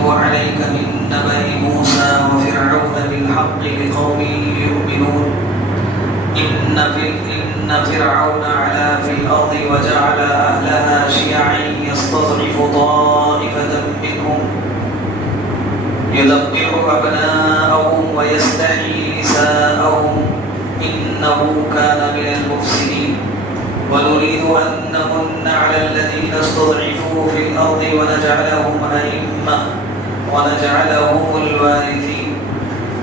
نتلو عليك من نبأ موسى وفرعون بالحق لقوم يؤمنون إن فرعون علا في الأرض وجعل أهلها شيعا يستضعف طائفة منهم يذبح أبناءهم ويستحيي نساءهم إنه كان من المفسدين ونريد أن نمن على الذين استضعفوا في الأرض ونجعلهم أئمة ونجعلهم الوارثين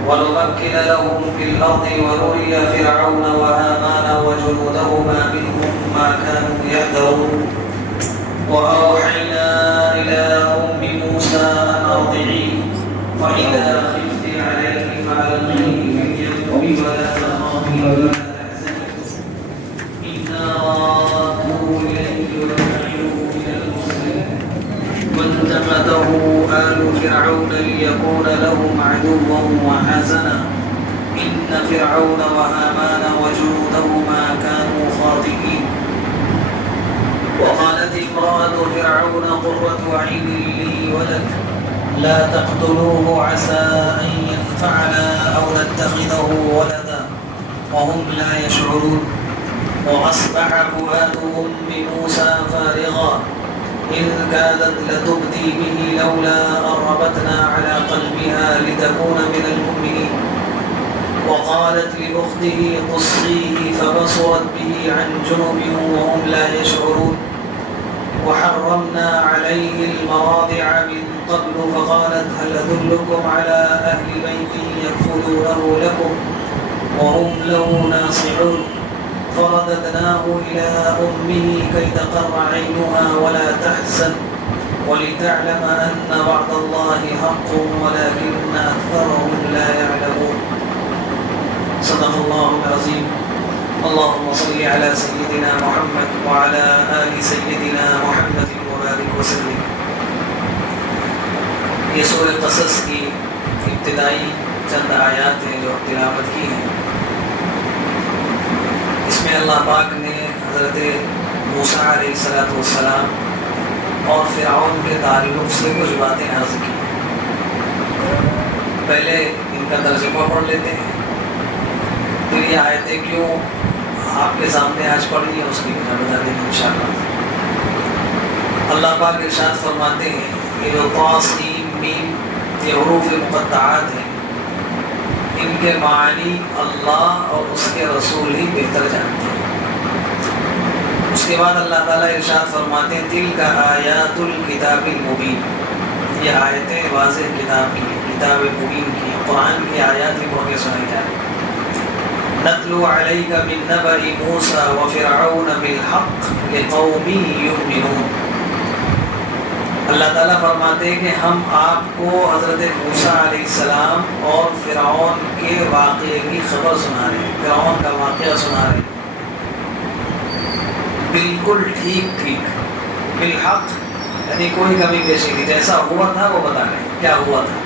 ونمكن لهم في الأرض ونري فرعون وهامان وجنودهما منهم ما كانوا يحذرون وأوحينا إلى أم موسى أن أرضعيه وإذا خفت عليه فألقيه في اليم ولا تخافي ولا تحزني إنا رادوه إليك ونجعله من المرسلين واتخذه آل فرعون ليكون لهم عدوا وحزنا إن فرعون وهامان وجنودهما كانوا خاطئين وقالت امرأة فرعون قرة عين لي ولك لا تقتلوه عسى أن ينفعنا أو نتخذه ولدا وهم لا يشعرون وأصبح فؤاد أم موسى فارغا إذ كادت لتبدي به لولا أن ربطنا على قلبها لتكون من المؤمنين وقالت لأخته قصيه فبصرت به عن جنب وهم لا يشعرون وحرمنا عليه المراضع من قبل فقالت هل أدلكم على أهل بيت يكفلونه لكم وهم له ناصحون فرددناه إلى أمه كي تقر عينها ولا تحزن ولتعلم أن وعد الله حق ولكن أكثرهم لا يعلمون صدق الله العظيم اللهم صل على سيدنا محمد وعلى آل سيدنا محمد وبارك وسلم. یہ سورہ قصص کی ابتدائی چند آیات ہیں جو تلاوت کی ہیں. اس میں اللہ پاک نے حضرت موسیٰ علیہ السلام اور فرعون کے تعلق سے کچھ باتیں عرض کی. پہلے ان کا ترجمہ پڑھ لیتے ہیں، پھر یہ آیتیں کیوں آپ کے سامنے آج پڑھی ہیں اس کی وجہ بتا دیں گے انشاءاللہ. اللہ پاک ارشاد فرماتے ہیں کہ جو طا سین میم یہ حروف مقطعات ہیں، ان کے معنی اللہ اور اس کے رسول ہی بہتر جانتے ہیں. اس کے بعد اللہ تعالیٰ ارشاد فرماتے ہیں تلک آیات الکتاب المبین، یہ آیتیں واضح کتاب کی، کتاب مبین کی، قرآن کی آیات ہی پڑھ کے سنائی جا رہی. نتلو علیک من نبأ موسیٰ وفرعون بالحق لقوم یؤمنون. اللہ تعالیٰ فرماتے ہیں کہ ہم آپ کو حضرت موسیٰ علیہ السلام اور فرعون کے واقعے کی خبر سنا رہے ہیں، فرعون کا واقعہ سنا رہے ہیں بالکل ٹھیک ٹھیک، بالحق یعنی کوئی کمی بیشی نہیں، جیسا ہوا تھا وہ بتا رہے ہیں کیا ہوا تھا.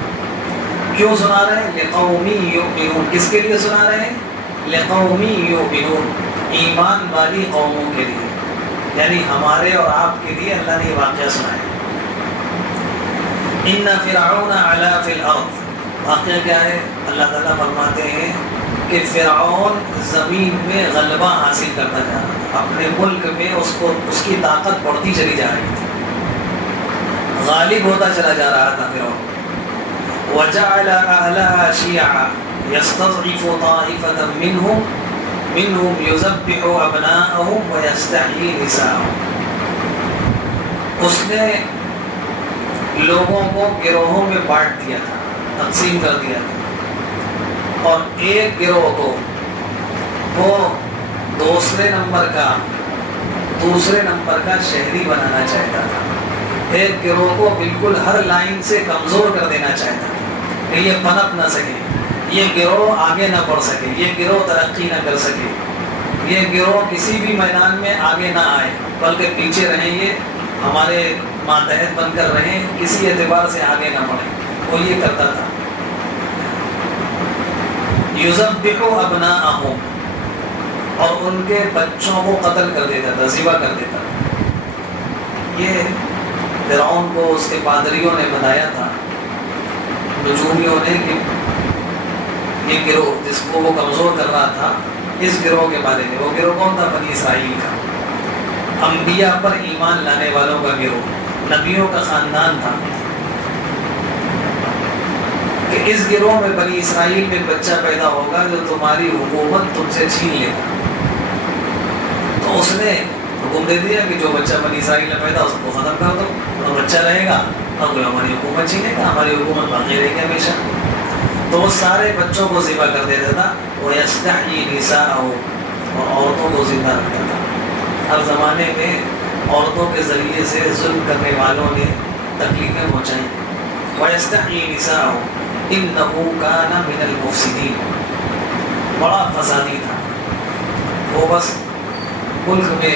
کیوں سنا رہے ہیں؟ لقوم یؤمنون. کس کے لیے سنا رہے ہیں؟ لقوم یؤمنون، ایمان والی قوموں کے لیے، یعنی ہمارے اور آپ کے لیے اللہ نے یہ واقعہ سنایا. ان فرعون علا فی الارض، واقعہ کیا ہے؟ اللہ تعالیٰ فرماتے ہیں کہ فرعون زمین میں غلبہ حاصل کرتا جا رہا تھا، اپنے ملک میں اس کی طاقت بڑھتی چلی جا رہی تھی، غالب ہوتا چلا جا رہا تھا فرعون. وجعل اہلها شیعا یستضعف طائفة منهم یذبح ابناءهم ویستحیی نساءهم. اس نے لوگوں کو گروہوں میں بانٹ دیا تھا، تقسیم کر دیا تھا، اور ایک گروہ کو وہ دوسرے نمبر کا شہری بنانا چاہتا تھا. ایک گروہ کو بالکل ہر لائن سے کمزور کر دینا چاہتا تھا کہ یہ پنپ نہ سکے، یہ گروہ آگے نہ بڑھ سکے، یہ گروہ ترقی نہ کر سکے، یہ گروہ کسی بھی میدان میں آگے نہ آئے بلکہ پیچھے رہیں، یہ ہمارے ماتحت بن کر رہیں، کسی اعتبار سے آگے نہ بڑھیں. وہ یہ کرتا تھا. یذبح ابناءهم، اور ان کے بچوں کو قتل کر دیتا تھا، ذبح کر دیتا تھا. یہ فرعون کو اس کے پادریوں نے بتایا تھا نجومیوں نے کہ یہ گروہ جس کو وہ کمزور کر رہا تھا، اس گروہ کے بارے میں، وہ گروہ کون تھا؟ بنی اسرائیل کا، انبیاء پر ایمان لانے والوں کا گروہ، نبیوں کا خاندان تھا، کہ اس گروہ میں بنی اسرائیل میں بچہ پیدا ہوگا جو تمہاری حکومت تم سے چھین لے گا۔ تو اس نے حکم دے دیا کہ جو بچہ بنی اسرائیل میں پیدا اس کو ختم کر دو، اور بچہ رہے گا اور کوئی ہماری حکومت چھینے گا، ہماری حکومت باقی رہے گی ہمیشہ۔ تو وہ سارے بچوں کو ذبح کر دیتا تھا، وَيَسْتَحْيِي نِسَاءَهُ، اور عورتوں کو زندہ رکھتا تھا۔ ہر زمانے میں عورتوں کے ذریعے سے ظلم کرنے والوں نے تکلیفیں پہنچائیں۔ وَيَسْتَحْيِي نِسَاءَهُ إِنَّهُ كَانَ مِنَ الْمُفْسِدِينَ، بڑا فسادی تھا، وہ بس ملک میں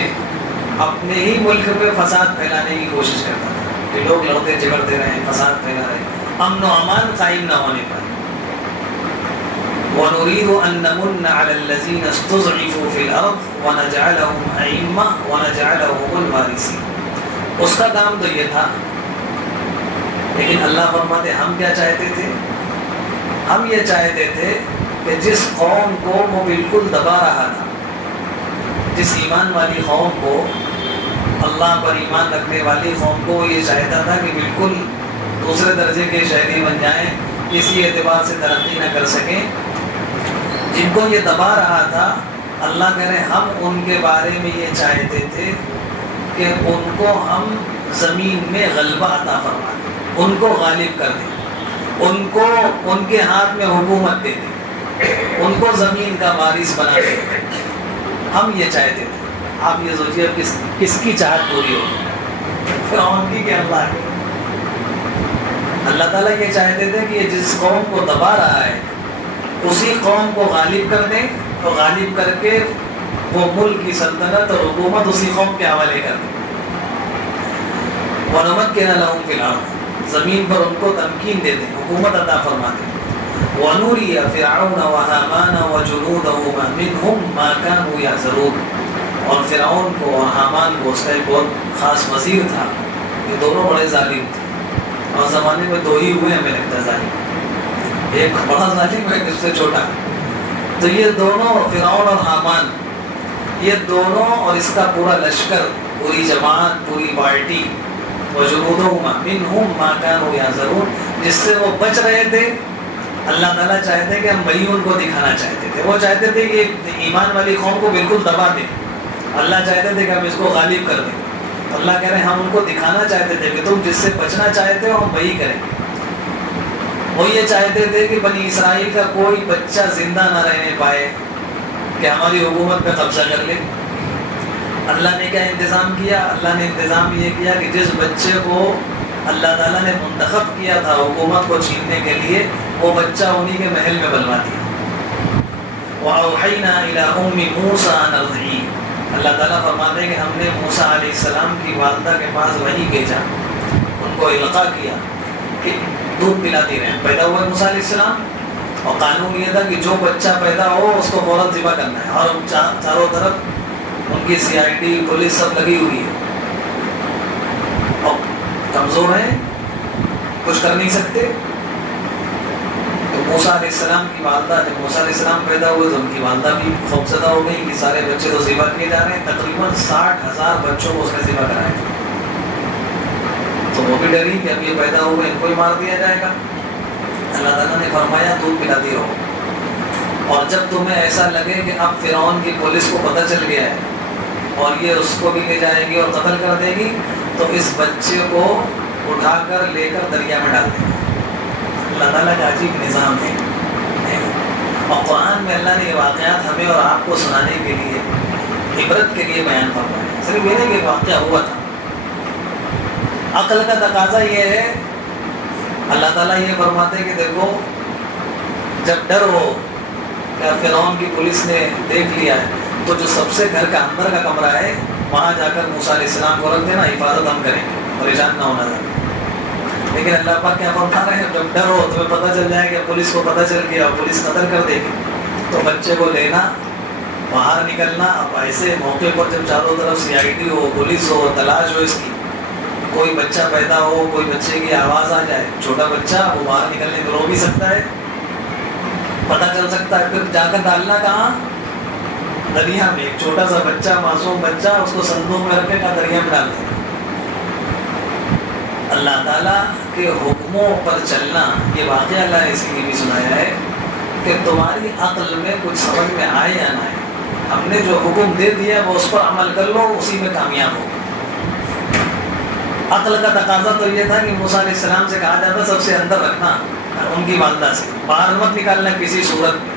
اپنے ہی ملک میں فساد پھیلانے کی کوشش کرتا تھا کہ لوگ لڑتے جھگڑتے رہیں، فساد پھیلا رہے، امن و امان قائم نہ ہونے پر۔ وَنُرِيدُ أَن نَّمُنَّ عَلَى الَّذِينَ اسْتُضْعِفُوا فِي الْأَرْضِ وَنَجْعَلَهُمْ أَئِمَّةً وَنَجْعَلَهُمُ الْوَارِثِينَ۔ اس کا کام تو یہ تھا، لیکن اللہ فرماتے ہم کیا چاہتے تھے؟ ہم یہ چاہتے تھے کہ جس قوم کو وہ بالکل دبا رہا تھا، جس ایمان والی قوم کو، اللہ پر ایمان رکھنے والی قوم کو، یہ چاہتا تھا کہ بالکل دوسرے درجے کے شہری بن جائیں، کسی اعتبار سے ترقی نہ کر سکیں، جن کو یہ دبا رہا تھا، اللہ کہہ رہے ہم ان کے بارے میں یہ چاہتے تھے کہ ان کو ہم زمین میں غلبہ عطا فرما دیں، ان کو غالب کر دیں، ان کو ان کے ہاتھ میں حکومت دے دیں، ان کو زمین کا وارث بنا دیں۔ ہم یہ چاہتے تھے۔ آپ یہ سوچیے اب کس کی چاہت پوری ہوگی؟ فرعون کی کہ اللہ کی؟ اللہ تعالیٰ یہ چاہتے تھے کہ یہ جس قوم کو دبا رہا ہے اسی قوم کو غالب کر دیں، تو غالب کر کے وہ ملک کی سلطنت اور حکومت اسی قوم کے حوالے کر دیں۔ وَنُمَكِّنَ لَهُمْ فِي الْأَرْضِ، زمین پر ان کو تمکین دے دیں، حکومت عطا فرما دیں۔ وَنُرِيَ فِرْعَوْنَ وَهَامَانَ وَجُنُودَهُمَا مِنْهُمْ مَا كَانُوا يَحْذَرُونَ، اور فرعون کو اور حامان کو، اس کا ایک بہت خاص وزیر تھا، یہ دونوں بڑے ظالم تھے، اور زمانے میں دو ہی ہوئے ہمیں لگتا ہے ظالم، ایک بڑا ظالم ہے ایک اس سے چھوٹا۔ تو یہ دونوں فرعون اور حامان، یہ دونوں اور اس کا پورا لشکر، پوری جماعت، پوری پارٹی، وَجُنُودُهُمَا مِنْهُمْ مَا كَانُوا يَحْذَرُونَ، جس سے وہ بچ رہے تھے، اللہ تعالیٰ چاہتے کہ ہم وہی ان کو دکھانا چاہتے تھے۔ وہ چاہتے تھے کہ ایمان والی قوم کو بالکل دبا دیں، اللہ چاہتے تھے کہ ہم اس کو غالب کر دیں۔ اللہ کہہ رہے ہیں ہم ان کو دکھانا چاہتے تھے کہ تم جس سے بچنا چاہتے ہو ہم وہی کریں گے۔ وہ یہ چاہتے تھے کہ بنی اسرائیل کا کوئی بچہ زندہ نہ رہنے پائے کہ ہماری حکومت پہ قبضہ کر لے۔ اللہ نے کیا انتظام کیا؟ اللہ نے انتظام یہ کیا کہ جس بچے کو اللہ تعالیٰ نے منتخب کیا تھا حکومت کو چھیننے کے لیے، وہ بچہ انہی کے محل میں بلوا دیا۔ وَأَوْحَيْنَا إِلَىٰ أُمِّ مُوسَىٰ أَنْ أَرْضِعِيهِ، اللہ تعالیٰ فرماتے ہیں کہ ہم نے موسیٰ علیہ السلام کی والدہ کے پاس وحی بھیجا، ان کو القاء کیا کہ دودھ پلاتی رہیں۔ پیدا ہوئے موسیٰ علیہ السلام، اور قانون یہ تھا کہ جو بچہ پیدا ہو اس کو فوراً ذبح کرنا ہے، اور چاروں طرف ان کی CID پولیس سب لگی ہوئی ہے، اور کمزور ہیں، کچھ کر نہیں سکتے۔ تو موسیٰ علیہ السلام کی والدہ، جب موسیٰ علیہ السلام پیدا ہوئے تو ان کی والدہ بھی خوفزدہ ہو گئی کہ سارے بچے تو ذبح کیے جا رہے ہیں۔ تقریباً 60,000 بچوں کو اس نے ذبح کرائے تھے، تو وہ بھی ڈری کہ اب یہ پیدا ہوئے ان کو ہی مار دیا جائے گا۔ اللہ تعالیٰ نے فرمایا دودھ پلاتی رہو، اور جب تمہیں ایسا لگے کہ اب فرعون کی پولیس کو پتہ چل گیا ہے اور یہ اس کو بھی لے جائے گی اور قتل کر دے گی، تو اس بچے کو اٹھا کر لے کر دریا میں ڈال دیں۔ اللہ تعالیٰ کا عجیب نظام ہے، اور قرآن میں اللہ نے یہ واقعات ہمیں اور آپ کو سنانے کے لیے، عبرت کے لیے بیان فرمایا، صرف یہ نہیں کہ واقعہ ہوا تھا۔ عقل کا تقاضا یہ ہے، اللہ تعالیٰ یہ فرماتے ہیں کہ دیکھو جب ڈر ہو کہ فرعون کی پولیس نے دیکھ لیا ہے، تو جو سب سے گھر کا اندر کا کمرہ ہے وہاں جا کر موسیٰ علیہ السلام کو رکھ دینا، حفاظت ہم کریں گے، پریشان نہ ہونا ذرا۔ لیکن اللہ پاک کیا فرما رہے ہیں، جب ڈر ہو تمہیں پتہ چل جائے کہ پولیس کو پتہ چل گیا اور پولیس قتل کر دے گی، تو بچے کو لینا، باہر نکلنا، اب ایسے موقع پر جب چاروں طرف CID ہو، پولیس ہو، تلاش ہو اس کی، کوئی بچہ پیدا ہو، کوئی بچے کی آواز آ جائے، چھوٹا بچہ وہ باہر نکلنے کو رو بھی سکتا ہے، پتہ چل سکتا ہے، پھر جا کر ڈالنا کہاں؟ دریا میں۔ ایک چھوٹا سا بچہ، معصوم بچہ، اس کو صندوق میں رکھے گا، دریا میں ڈال دے گا۔ اللہ تعالیٰ کے حکموں پر چلنا، یہ واقعہ اللہ نے اس لیے بھی سنایا ہے کہ تمہاری عقل میں کچھ سمجھ میں آئے یا نہ آئے، ہم نے جو حکم دے دیا وہ اس پر عمل کر لو، اسی میں کامیاب ہو۔ عقل کا تقاضا تو یہ تھا کہ موسیٰ علیہ السلام سے کہا جاتا سب سے اندر رکھنا ان کی والدہ سے، باہر مت نکالنا کسی صورت میں۔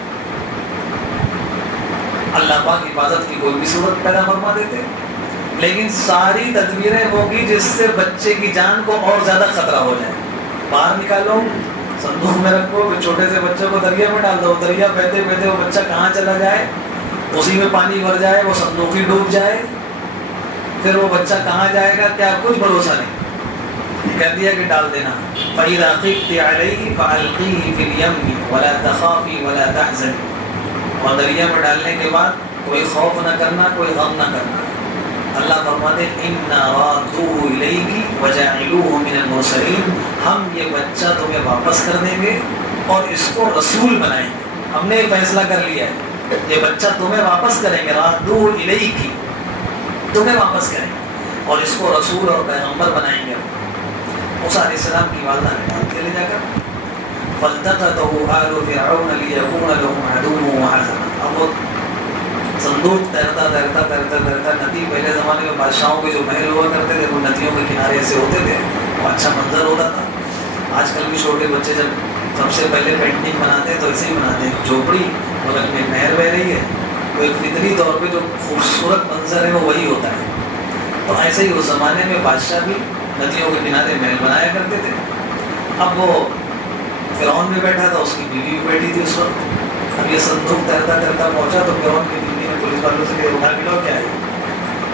اللہ پاک حفاظت کی کوئی بھی صورت پیدا فرما دیتے، لیکن ساری تدبیریں وہ کی جس سے بچے کی جان کو اور زیادہ خطرہ ہو جائے۔ باہر نکالو، صندوق میں رکھو، پھر چھوٹے سے بچے کو دریا میں ڈال دو، دریا بہتے بہتے وہ بچہ کہاں چلا جائے، اسی میں پانی بھر جائے، وہ صندوق ہی ڈوب جائے، پھر وہ بچہ کہاں جائے گا کیا کچھ بھروسہ نہیں۔ کہہ دیا کہ ڈال دینا، فَإِذَا خِفْتِ عَلَيْهِ فَأَلْقِيهِ فِي الْيَمِّ وَلَا تَخَافِي وَلَا تَحْزَنِي، اور دریا میں ڈالنے کے بعد کوئی خوف نہ کرنا، کوئی غم نہ کرنا۔ اللہ فرماتے اِنَّا رَادُّوهُ إِلَيْكِ وَجَاعِلُوهُ مِنَ الْمُرْسَلِينَ، ہم یہ بچہ تمہیں واپس کر دیں گے اور اس کو رسول بنائیں گے۔ ہم نے فیصلہ کر لیا ہے، یہ بچہ تمہیں واپس کریں گے، رَادُّوهُ إِلَيْكِ، تمہیں واپس کریں گے اور اس کو رسول اور پیغمبر بنائیں گے۔ موسیٰ علیہ السلام کی والدہ نے ڈال کے لے جا کر فَالْتَقَطَهُ آلُ فِرْعَوْنَ لِيَكُونَ لَهُمْ عَدُوًّا وَحَزَنًا۔ اب وہ صندوق تیرتا تیرتا تیرتا تیرتا ندی، پہلے زمانے میں بادشاہوں کے جو محل ہوا کرتے تھے وہ ندیوں کے کنارے ایسے ہوتے تھے، وہ اچھا منظر ہوتا تھا۔ آج کل بھی چھوٹے بچے جب سب سے پہلے پینٹنگ بناتے ہیں تو ایسے ہی بناتے ہیں، جھوپڑی اور میں نہر بہ رہی ہے، تو ایک فطری طور پہ جو خوبصورت منظر ہے وہ وہی ہوتا ہے۔ تو ایسے ہی اس زمانے میں بادشاہ بھی ندیوں کے کنارے محل بنایا کرتے تھے۔ اب وہ فرعون میں بیٹھا تھا، اس کی بیوی بھی بیٹھی تھی اس وقت۔ اب یہ صندوق تیرتا تیرتا پہنچا تو فرعون کی بیوی نے پولیس والوں سے کہ اٹھا کے لو، کیا ہے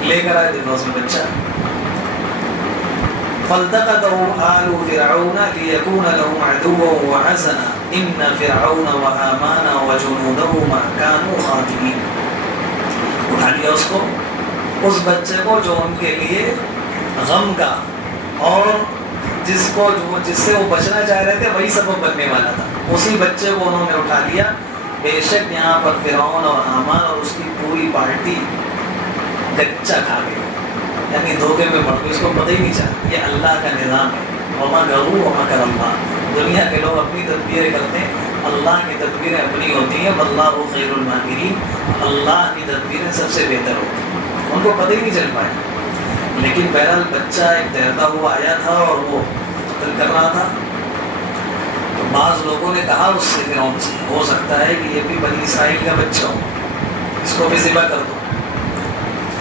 لے کر آئے، دیکھو اس میں بچہ۔ فَالْتَقَطَهُ آلُ فِرْعَوْنَ لِيَكُونَ لَهُمْ عَدُوًّا وَحَزَنًا إِنَّ فِرْعَوْنَ وَهَامَانَ وَجُنُودَهُمَا كَانُوا خَاطِئِينَ۔ اٹھا لیا اس کو، اس بچے کو جو ان کے لیے غم کا اور جس سے وہ بچنا چاہ رہے تھے وہی سبب بننے والا تھا، اسی بچے کو انہوں نے اٹھا لیا۔ بے شک یہاں پر فرعون اور حامان اور اس کی پوری پارٹی کچا کھا گئی، یعنی دھوکے میں پڑ گئی، اس کو پتہ ہی نہیں چلا یہ اللہ کا نظام ہے۔ وما کرو وما کر اللہ، دنیا کے لوگ اپنی تدبیریں کرتے ہیں، اللہ کی تدبیریں اپنی ہوتی ہیں، واللہ خیر الماکرین، اللہ کی تدبیریں سب سے بہتر ہوتی ہیں، ان کو پتہ ہی نہیں چل پایا۔ لیکن بہرحال بچہ ایک تیرتا ہوا آیا تھا اور وہ قتل کر رہا تھا، تو بعض لوگوں نے کہا اس سے فرعون سے، ہو سکتا ہے کہ یہ بھی بنی اسرائیل کا بچہ ہو، اس کو بھی ذبح کر دو۔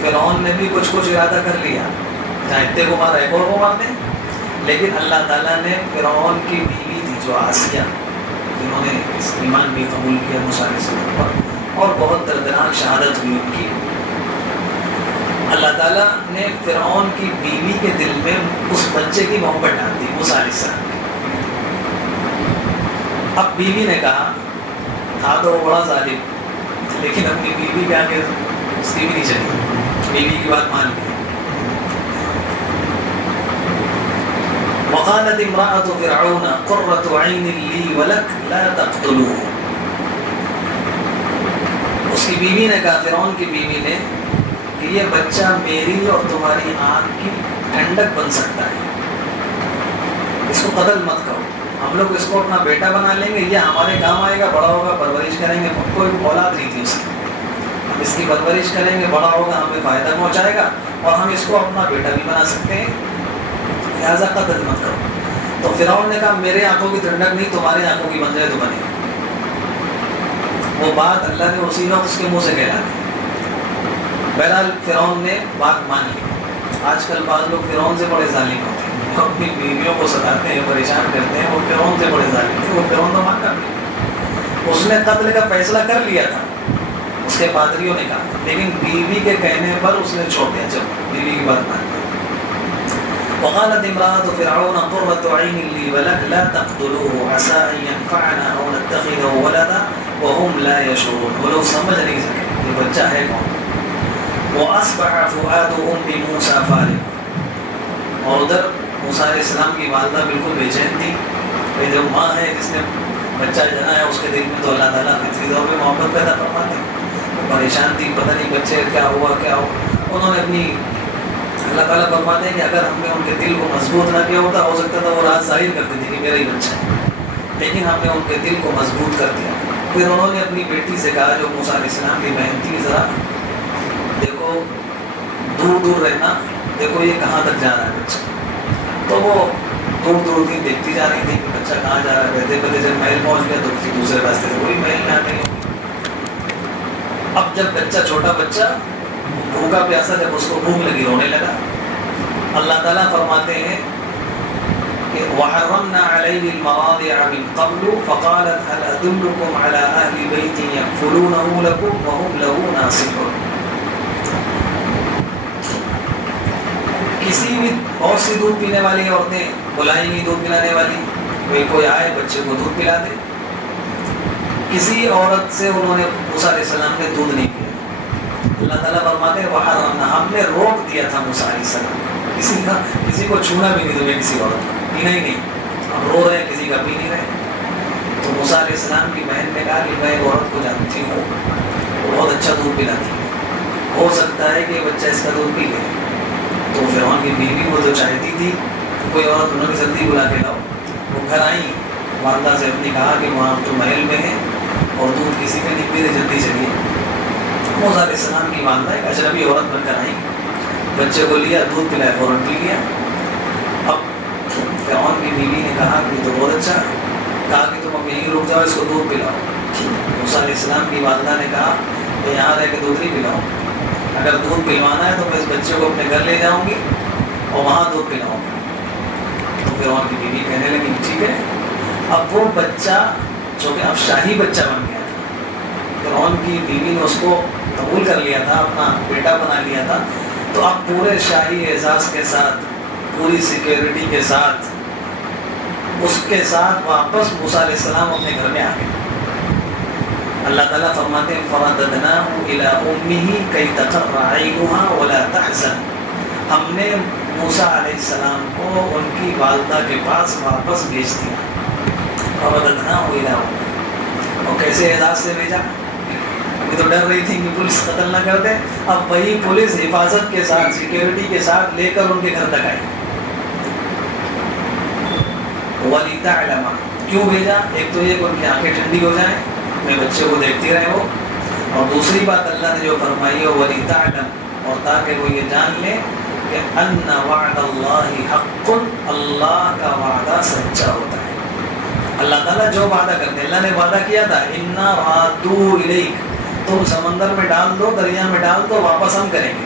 فرعون نے بھی کچھ ارادہ کر لیا، جہاں اتنے کو مارا ایک اور کو مار دیں، لیکن اللہ تعالیٰ نے فرعون کی بیوی تھی جو آسیہ، جنہوں نے اس ایمان بھی قبول کیا موسیٰ علیہ السلام پر، اور بہت دردناک شہادت ہوئی ان کی، اللہ تعالیٰ نے فرعون کی بیوی کے دل میں اس بچے کی محبت ڈال دی موسیٰ علیہ السلام۔ اب بیوی نے کہا، تھا تو وہ بڑا ظالم، لیکن اپنی بیوی کے آگے اس کی بھی نہیں چلی، بیوی کی بات مان لی۔ وقالت امرأة فرعون قرة عين لي ولك لا تقتلوه، اس کی بیوی نے کہا، فرعون کی بیوی نے، کہ یہ بچہ میری اور تمہاری آنکھ کی ٹھنڈک بن سکتا ہے، اس کو قتل مت کرو، ہم لوگ اس کو اپنا بیٹا بنا لیں گے، یہ ہمارے کام آئے گا، بڑا ہوگا، پرورش کریں گے، کوئی اولاد نہیں تھی اس کی، ہم اس کی پرورش کریں گے، بڑا ہوگا، ہمیں فائدہ پہنچائے گا اور ہم اس کو اپنا بیٹا بھی بنا سکتے ہیں، لہٰذا قتل مت کرو۔ تو فرعون نے کہا، میرے آنکھوں کی ٹھنڈک نہیں، تمہاری آنکھوں کی بن جائے تو بنے۔ وہ بات اللہ نے اسی وقت اس کے منہ سے کہلا دی۔ بہرحال فرعون نے بات مان لی۔ آج کل بعض لوگ فرعون سے بڑے ظالم ہوتے ہیں، وہ اپنی بیویوں کو ستاتے ہیں، پریشان کرتے ہیں، وہ فرعون سے بڑے ظالم تھے، وہ فرعون تو مان کر لیا، اس نے قتل کا فیصلہ کر لیا تھا، اس کے پادریوں نے کہا، لیکن بیوی کے کہنے پر اس نے چھوڑ دیا، چلو بیوی کی بات مان لی۔ وقالت امرأة فرعون قرة عين لي ولك لا تقتلوه عسى أن ينفعنا أو نتخذه ولدا وهم لا يشعرون، وہ لوگ سمجھ نہیں سکے یہ بچہ ہے کون۔ وأصبح فؤاد أم موسى فارغا، اور ادھر موسیٰ علیہ السلام کی والدہ بالکل بے چین تھی کہ جو ماں ہے جس نے بچہ جنا ہے اس کے دل میں تو اللہ تعالیٰ فطری طور پہ محبت پیدا فرماتے ہیں. وہ پریشان تھی، پتہ نہیں بچے کیا ہوا. انہوں نے اپنی اللہ تعالیٰ فرماتے ہیں کہ اگر ہم نے ان کے دل کو مضبوط نہ کیا ہوتا ہو سکتا تھا وہ راز ظاہر کرتے تھے کہ میرا ہی بچہ ہے، لیکن ہم نے ان کے دل کو مضبوط کر دیا. پھر انہوں نے اپنی بیٹی سے کہا جو موسیٰ علیہ السلام کی بہن تھی، ذرا دیکھو دور دور رہنا، دیکھو یہ کہاں تک جا رہا ہے بچہ. تو وہ دور دور تھی دیکھتی جا رہی تھی کہ بچہ کہاں جا رہا ہے. کہتے کہتے جب محل پہنچ گیا تو کسی دوسرے راستے سے وہی محل میں آ گئی. اب جب بچہ چھوٹا بچہ بھوکا پیاسا جب اس کو بھوک لگی رونے لگا، اللہ تعالیٰ فرماتے ہیں کہ وَحَرَّمْنَا عَلَيْهِ الْمَرَاضِعَ مِنْ قَبْلُ فَقَالَتْ هَلْ أَدُلُّكُمْ عَلَىٰ أَهْلِ بَيْتٍ يَكْفُلُونَهُ لَكُمْ وَهُمْ لَهُ نَاصِحُونَ. کسی بھی بہت سی دودھ پینے والی عورتیں بلائیں گی دودھ پلانے والی، کوئی آئے بچے کو دودھ پلا دے. کسی عورت سے انہوں نے موسیٰ علیہ السلام نے دودھ نہیں پیا. اللہ تعالیٰ فرماتے ہیں وَحَرَّمْنَا، ہم نے روک دیا تھا موسیٰ علیہ السلام. کسی کو چھونا بھی نہیں تمہیں، کسی عورت کو پینا ہی نہیں. ہم رو رہے ہیں کسی کا پی نہیں رہے. تو موسیٰ علیہ السلام کی بہن نے کہا کہ میں ایک عورت کو جانتی ہوں، وہ بہت اچھا دودھ پلاتی ہے، ہو سکتا ہے کہ بچہ اس کا دودھ پی لے. تو فرعون کی بیوی وہ جو چاہتی تھی کوئی عورت انہوں نے جلدی بلا کے لاؤ. وہ گھر آئیں، والدہ سے اپنی کہا کہ وہاں تو محل میں ہے اور دودھ کسی کا نہیں پی رہے، جلدی چلیے. موسیٰ علیہ السلام کی والدہ ایک اجنبی عورت بن کر آئیں، بچے کو لیا، دودھ پلایا، فوراً پی لیا. اب فرعون کی بیوی نے کہا کہ تو بہت اچھا، کہا کہ تم اب یہیں رک جاؤ، اس کو دودھ پلاؤ. موسیٰ علیہ السلام کی والدہ نے کہا کہ یہاں رہ کے دودھ نہیں پلاؤ، اگر دودھ پلوانا ہے تو میں اس بچے کو اپنے گھر لے جاؤں گی اور وہاں دودھ پلاؤں گی. تو فرعون کی بیوی کہنے لگی ٹھیک ہے. اب وہ بچہ جو کہ اب شاہی بچہ بن گیا تھا، فرعون کی بیوی نے اس کو قبول کر لیا تھا، اپنا بیٹا بنا لیا تھا. تو اب پورے شاہی اعزاز کے ساتھ، پوری سیکیورٹی کے ساتھ، اس کے ساتھ واپس موسیٰ علیہ السلام اپنے گھر میں آ گئے. اللہ تعالیٰ فرماتے ہیں فَرَدَدْنَاهُ إِلَىٰ أُمِّهِ كَيْ تَقَرَّ عَيْنُهَا وَلَا تَحْزَنَ. ہم نے موسیٰ علیہ السلام کو ان کی والدہ کے پاس واپس بھیج دیا. فَرَدَدْنَاهُ إِلَىٰ أُمِّهِ. اور کیسے اعزاز سے بھیجا؟ ابھی تو ڈر رہی تھی کہ پولیس قتل نہ کر دے. اب وہی پولیس حفاظت کے ساتھ، سیکیورٹی کے ساتھ لے کر ان کے گھر تک آئی. وَلِتَعْلَمَ، کیوں بھیجا؟ ایک تو یہ کہ ان کی آنکھیں ٹھنڈی ہو جائیں، اپنے بچے کو دیکھتی رہے ہو، اور دوسری بات اللہ نے جو فرمائی ہے وَلِتَعْلَمْ، اور تاکہ وہ یہ جان لیں کہ أَنَّ وَعْدَ اللَّهِ حَقٌّ، اللہ کا وعدہ سچا ہوتا ہے. اللہ تعالیٰ جو وعدہ کرتے ہیں، اللہ نے وعدہ کیا تھا إِنَّا رَادُّوا إِلَيْكَ، تم سمندر میں ڈال دو، دریا میں ڈال دو، واپس ہم کریں گے.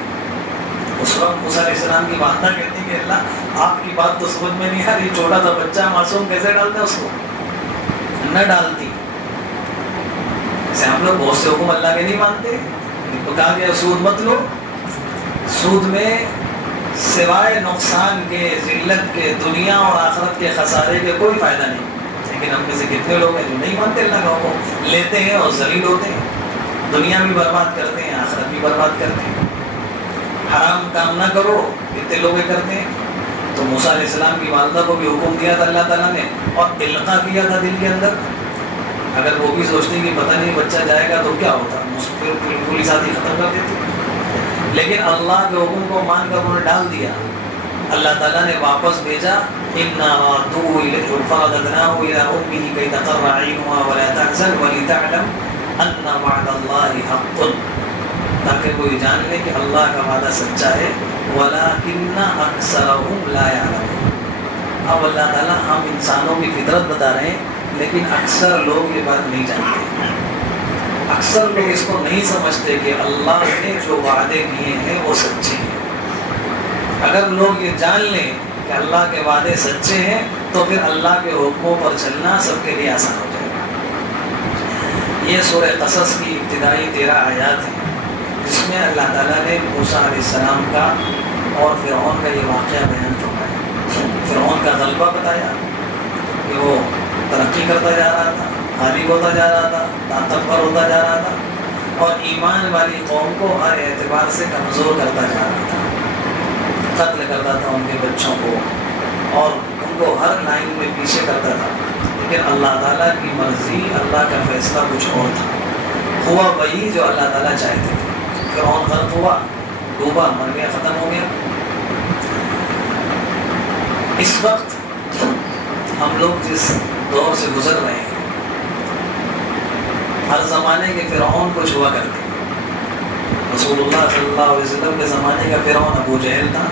اس وقت موسیٰ علیہ السلام کی والدہ کہتی کہ اللہ آپ کی بات تو سمجھ میں نہیں آ رہی، چھوٹا سا بچہ معصوم کیسے ڈالتے اس کو؟ نہ ڈالتی. جیسے ہم لوگ بہت سے حکم اللہ کے نہیں مانتے. تو کہا گیا سود مت لو، سود میں سوائے نقصان کے، ذلت کے، دنیا اور آخرت کے خسارے کے کوئی فائدہ نہیں. لیکن ہم میں سے کتنے لوگ ہیں جو نہیں مانتے اللہ کا حکم، لیتے ہیں اور ذلیل ہوتے ہیں، دنیا بھی برباد کرتے ہیں، آخرت بھی برباد کرتے ہیں. حرام کام نہ کرو، کتنے لوگ کرتے ہیں. تو موسیٰ علیہ السلام کی والدہ کو بھی حکم دیا تھا اللہ تعالیٰ نے، اور القاء کیا تھا دل کے اندر. اگر وہ بھی سوچتی کہ پتہ نہیں بچہ جائے گا تو کیا ہوتا، پھر پولیس آتی ختم کر دیتی. لیکن اللہ کے حکم کو مان کر انہوں نے ڈال دیا. اللہ تعالیٰ نے واپس بھیجا إِنَّا رَادُّوهُ إِلَيْكَ فَرَدَدْنَاهُ إِلَىٰ أُمِّهِ كَيْ تَقَرَّ عَيْنُهَا وَلَا تَحْزَنْ وَلِتَعْلَمْ أَنَّ وَعْدَ اللَّهِ حَقٌّ، تاکہ وہ یہ جان لیں کہ اللہ کا وعدہ سچا ہے. وَلَٰكِنَّ أَكْثَرَهُمْ لَا يَعْلَمُونَ. اب اللہ تعالیٰ ہم انسانوں کی فطرت بتا رہے ہیں، لیکن اکثر لوگ یہ بات نہیں جانتے. اکثر لوگ اس کو نہیں سمجھتے کہ اللہ نے جو وعدے کیے ہیں وہ سچے ہیں. اگر لوگ یہ جان لیں کہ اللہ کے وعدے سچے ہیں تو پھر اللہ کے حکموں پر چلنا سب کے لیے آسان ہو جائے گا. یہ سورہ قصص کی ابتدائی 13 آیات ہیں، جس میں اللہ تعالیٰ نے موسیٰ علیہ السلام کا اور فرعون کا یہ واقعہ بیان فرمایا. فرعون کا غلبہ بتایا کہ وہ ترقی کرتا جا رہا تھا، غالب ہوتا جا رہا تھا، طاقتور ہوتا جا رہا تھا، اور ایمان والی قوم کو ہر اعتبار سے کمزور کرتا جا رہا تھا. قتل کرتا تھا ان کے بچوں کو اور ان کو ہر لائن میں پیچھے کرتا تھا، لیکن اللہ تعالیٰ کی مرضی، اللہ کا فیصلہ کچھ اور تھا، ہوا وہی جو اللہ تعالیٰ چاہتے تھے۔ فرعون غرق ہوا، ڈوبا، مر گیا، ختم ہو گیا۔ اس وقت ہم لوگ جس دور سے گزر رہے ہیں، ہر زمانے کے فرعون کچھ ہوا کرتے ہیں۔ رسول اللہ صلی اللہ علیہ وسلم کے زمانے کا فرعون ابو جہل تھا،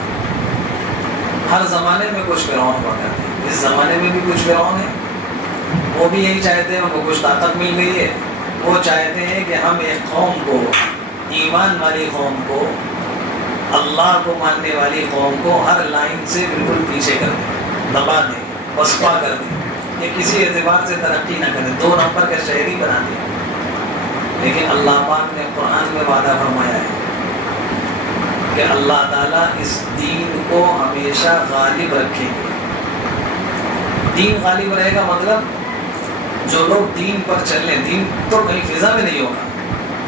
ہر زمانے میں کچھ فرعون ہوا کرتے ہیں۔ اس زمانے میں بھی کچھ فرعون ہیں، وہ بھی یہی چاہتے ہیں، ان کو کچھ طاقت مل گئی ہے، وہ چاہتے ہیں کہ ہم ایک قوم کو، ایمان والی قوم کو، اللہ کو ماننے والی قوم کو ہر لائن سے بالکل پیچھے کر دیں، دبا دیں، وسپا کر دیں، یہ کسی اعتبار سے ترقی نہ کریں، 2 نمبر کا شہری بنا دیں۔ لیکن اللہ پاک نے قرآن میں وعدہ فرمایا ہے کہ اللہ تعالیٰ اس دین کو ہمیشہ غالب رکھیں گے۔ دین غالب رہے گا مطلب جو لوگ دین پر چلیں، دین تو کہیں فضا میں نہیں ہوگا،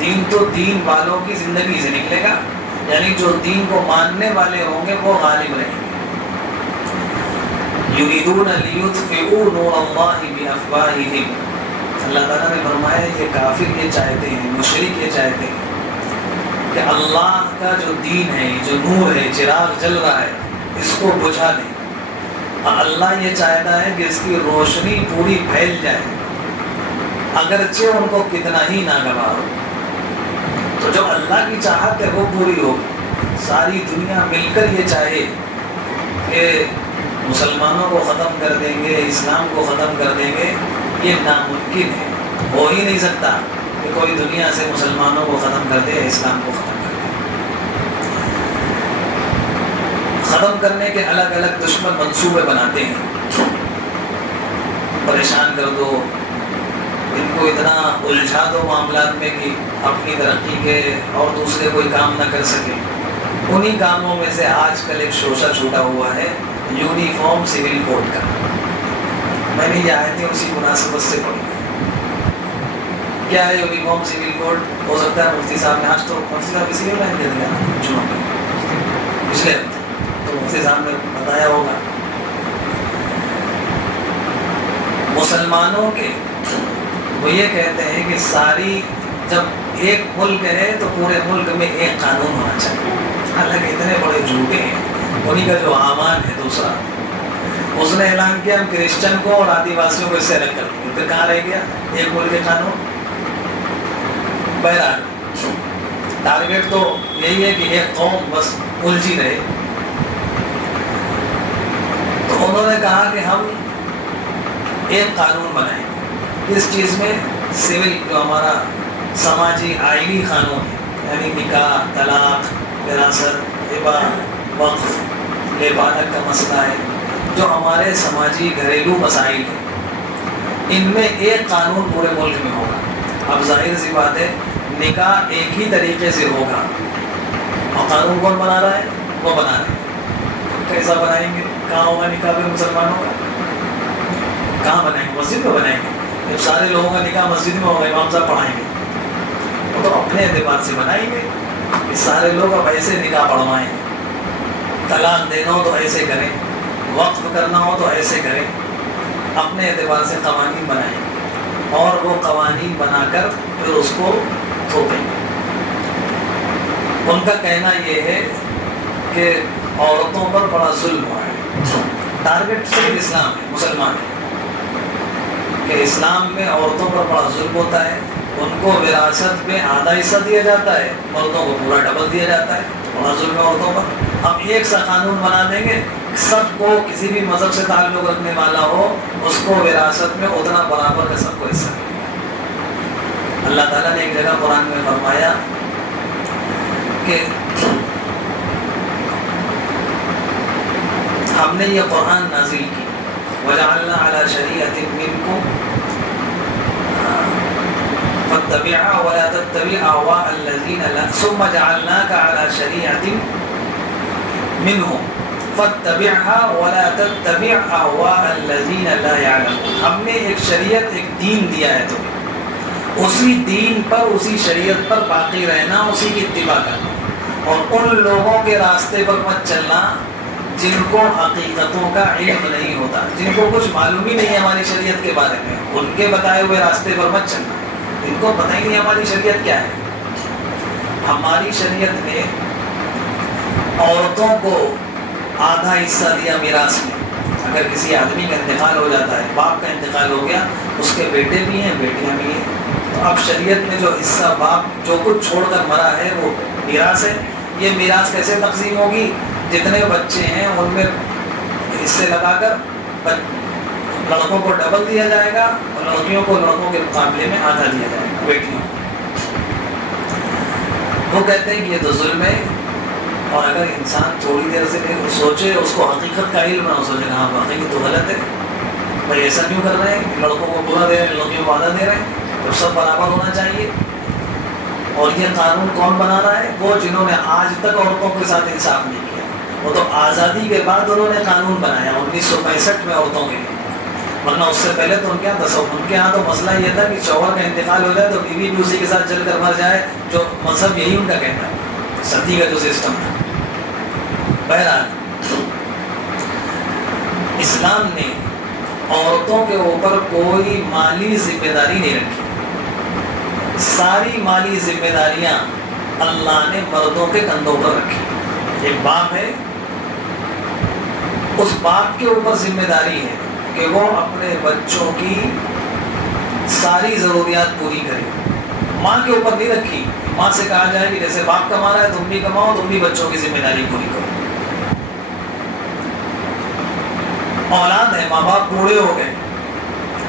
دین تو دین والوں کی زندگی سے نکلے گا، یعنی جو دین کو ماننے والے ہوں گے وہ غالب رہیں گے۔ یریدون لیطفئوا نور اللہ بافواہہم، اللہ تعالیٰ نے فرمایا یہ کافر یہ چاہتے ہیں، مشرک یہ چاہتے ہیں کہ اللہ کا جو دین ہے، جو نور ہے، چراغ جل رہا ہے، اس کو بجھا دیں۔ اللہ یہ چاہتا ہے کہ اس کی روشنی پوری پھیل جائے، اگرچہ ان کو کتنا ہی ناگوار ہو۔ تو جو اللہ کی چاہت ہے وہ پوری ہوگی۔ ساری دنیا مل کر یہ چاہے کہ مسلمانوں کو ختم کر دیں گے، اسلام کو ختم کر دیں گے، یہ ناممکن ہے، ہو ہی نہیں سکتا کہ کوئی دنیا سے مسلمانوں کو ختم کر دے، اسلام کو ختم کر دے۔ ختم کرنے کے الگ الگ دشمن منصوبے بناتے ہیں، پریشان کر دو، ان کو اتنا الجھا دو معاملات میں کہ اپنی ترقی کے اور دوسرے کوئی کام نہ کر سکے۔ انہی کاموں میں سے آج کل ایک شوشہ چھوٹا ہوا ہے یونیفارم سول کوڈ کا۔ میں نے یہ آیتیں اسی مناسبت سے پڑھی۔ کیا ہے یونیفارم سول کوڈ؟ ہو سکتا ہے مفتی صاحب نے، آج تو مفتی صاحب اسی لیے لائن دے دیا جمعہ میں، پچھلے ہفتے تو مفتی صاحب نے بتایا ہوگا۔ مسلمانوں کے وہ یہ کہتے ہیں کہ ساری جب ایک ملک ہے تو پورے ملک میں ایک قانون ہونا چاہیے، حالانکہ اتنے بڑے جھوٹے ہیں۔ انہی کا جو حامان ہے دوسرا، اس نے اعلان کیا ہم کرسچن کو اور آدی واسیوں کو اس سے الگ کر دیں گے، پھر کہاں رہ گیا ایک ملک کے قانون؟ بہرحال ٹارگیٹ تو یہی ہے کہ ایک قوم بس الجھی رہے۔ تو انہوں نے کہا کہ ہم ایک قانون بنائیں گے، اس چیز میں سول جو ہمارا سماجی آئینی قانون ہے، یعنی نکاح، طلاق، وراثت، ہبہ، وقف، بالغ کا مسئلہ ہے، جو ہمارے سماجی گھریلو مسائل ہیں، ان میں ایک قانون پورے ملک میں ہوگا۔ اب ظاہر سی بات ہے نکاح ایک ہی طریقے سے ہوگا، اور قانون کون بنا رہا ہے؟ وہ بنا رہے ہیں۔ کیسا بنائیں گے؟ کہاں ہوگا نکاح پھر مسلمانوں کا؟ کہاں بنائیں گے؟ مسجد میں بنائیں گے؟ جب سارے لوگوں کا نکاح مسجد میں ہوگا، امام صاحب پڑھائیں گے، وہ تو اپنے اعتبار سے بنائیں گے کہ سارے لوگ اب ایسے نکاح پڑھوائیں، طلاق دینا ہو تو ایسے کریں، وقف کرنا ہو تو ایسے کریں، اپنے اعتبار سے قوانین بنائیں اور وہ قوانین بنا کر پھر اس کو تھوپیں گے۔ ان کا کہنا یہ ہے کہ عورتوں پر بڑا ظلم ہوا ہے، ٹارگٹ صرف اسلام ہے، مسلمان ہے، کہ اسلام میں عورتوں پر بڑا ظلم ہوتا ہے، ان کو وراثت میں آدھا حصہ دیا جاتا ہے، مردوں کو پورا ڈبل دیا جاتا ہے، بڑا ظلم ہے عورتوں پر۔ ہم ایک سا قانون بنا دیں گے، سب کو کسی بھی مذہب سے تعلق رکھنے والا ہو اس کو وراثت میں اتنا برابر کا سب کو حصہ ملے گا۔ اللہ تعالیٰ نے ایک جگہ قرآن میں فرمایا کہ ہم نے یہ قرآن نازل کی، وَجَعَلْنَا عَلَى شَرِيعَةٍ مِّنْكُمْ فَاتَّبِعْهَا وَلَا تَتَّبِعْ أَهْوَاءَ الَّذِينَ ثُمَّ جَعَلْنَاكَ عَلَى شَرِيعَةٍ مِّنْهُمْ فَاتَّبِعْهَا وَلَا تَتَّبِعْ أَهْوَاءَ الَّذِينَ لَا يَعْلَمُونَ۔ ہم نے ایک شریعت، ایک دین دیا ہے تمہیں، اسی دین پر، اسی شریعت پر باقی رہنا، اسی کی اتباع کرنا، اور ان لوگوں کے راستے پر مت چلنا جن کو حقیقتوں کا علم نہیں ہوتا، جن کو کچھ معلوم ہی نہیں ہے ہماری شریعت کے بارے میں، ان کے بتائے ہوئے راستے پر مت چلنا، ان کو پتہ ہی نہیں ہماری شریعت کیا ہے۔ ہماری شریعت نے عورتوں کو آدھا حصہ دیا میراث میں۔ اگر کسی آدمی کا انتقال ہو جاتا ہے، باپ کا انتقال ہو گیا، اس کے بیٹے بھی ہیں بیٹیاں بھی ہیں، تو اب شریعت میں جو حصہ باپ جو کچھ چھوڑ کر مرا ہے وہ میراث ہے۔ یہ میراث کیسے تقسیم ہوگی؟ جتنے بچے ہیں ان میں حصے لگا کر لڑکوں کو ڈبل دیا جائے گا اور لڑکیوں کو لڑکوں کے مقابلے میں آدھا دیا جائے گا بیٹیوں کو۔ وہ کہتے ہیں کہ یہ تو ظلم ہے، اور اگر انسان تھوڑی دیر سے سوچے، اس کو حقیقت کا علم نہ ہو، سوچے ہاں واقعی تو غلط ہے، بھائی ایسا کیوں کر رہے ہیں، لڑکوں کو پورا دے رہے ہیں لڑکیوں کو آدھا دے رہے ہیں، تو سب برابر ہونا چاہیے۔ اور یہ قانون کون بنا رہا ہے؟ وہ جنہوں نے آج تک عورتوں کے ساتھ انصاف نہیں کیا، وہ تو آزادی کے بعد انہوں نے قانون بنایا 1965 میں عورتوں کے لیے، ورنہ اس سے پہلے تو ان کے یہاں تو مسئلہ یہ تھا کہ شوہر کا انتقال ہو جائے تو بیوی بھی اسی کے ساتھ جل کر مر جائے، جو مذہب یہی ان کا کہتا ہے، ستی کا جو سسٹم تھا۔ بہرحال اسلام نے عورتوں کے اوپر کوئی مالی ذمہ داری نہیں رکھی، ساری مالی ذمہ داریاں اللہ نے مردوں کے کندھوں پر رکھی۔ ایک باپ ہے، اس باپ کے اوپر ذمہ داری ہے کہ وہ اپنے بچوں کی ساری ضروریات پوری کرے۔ ماں کے اوپر نہیں رکھی، ماں سے کہا جائے کہ جیسے باپ کما رہا ہے تم بھی کماؤ، تم بھی بچوں کی ذمہ داری پوری کرو۔ اولاد ہے، ماں باپ بوڑھے ہو گئے،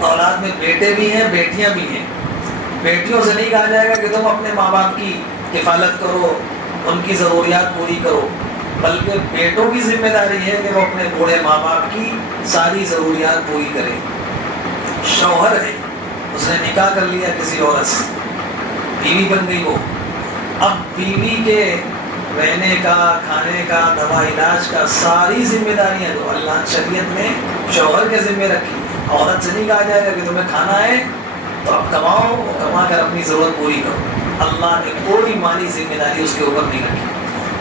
اولاد میں بیٹے بھی ہیں بیٹیاں بھی ہیں، بیٹیوں سے نہیں کہا جائے گا کہ تم اپنے ماں باپ کی کفالت کرو، ان کی ضروریات پوری کرو، بلکہ بیٹوں کی ذمہ داری ہے کہ وہ اپنے بوڑھے ماں باپ کی ساری ضروریات پوری کرے۔ شوہر ہے، اس نے نکاح کر لیا کسی عورت سے، بیوی بن گئی وہ، اب بیوی کے رہنے کا، کھانے کا، دوا علاج کا ساری ذمہ داریاں جو اللہ شریعت نے شوہر کے ذمہ رکھی۔ عورت سے نہیں کہا جائے گا کہ تمہیں کھانا ہے تو اب کماؤ، کما کر اپنی ضرورت پوری کرو۔ اللہ نے کوئی مالی ذمہ داری اس کے اوپر نہیں رکھی۔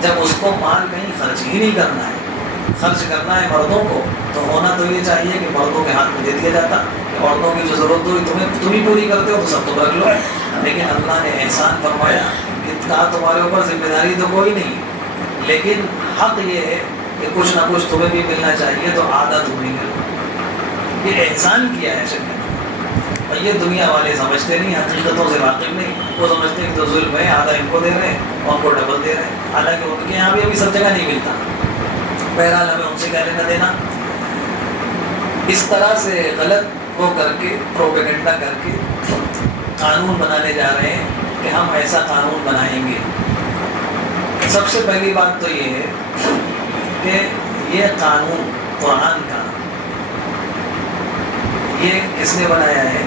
جب اس کو مال کہیں خرچ ہی نہیں کرنا ہے، خرچ کرنا ہے مردوں کو، تو ہونا تو یہ چاہیے کہ مردوں کے ہاتھ میں دے دیا جاتا کہ عورتوں کی جو ضرورت ہوئی تم ہی پوری کرتے ہو تو سب تم رکھ لو۔ لیکن اللہ نے احسان فرمایا کہ تمہارے اوپر ذمہ داری تو کوئی نہیں، لیکن حق یہ ہے کہ کچھ نہ کچھ تمہیں بھی ملنا چاہیے، تو آدھا تم ہی کرو۔ یہ احسان کیا ہے شریعت۔ اور یہ دنیا والے سمجھتے نہیں، حقیقتوں سے واقف نہیں، وہ سمجھتے ہیں کہ تو ظلم ہے، آدھا ان کو دے رہے ہیں اور ان کو ڈبل دے رہے ہیں، حالانکہ ان کے یہاں بھی ابھی سب جگہ نہیں ملتا۔ بہرحال ہمیں ان سے کیا لینا دینا۔ اس طرح سے غلط وہ کر کے، پروپیگنڈا کر کے قانون بنانے جا رہے ہیں کہ ہم ایسا قانون بنائیں گے۔ سب سے پہلی بات تو یہ ہے کہ یہ قانون قرآن کا، یہ کس نے بنایا ہے؟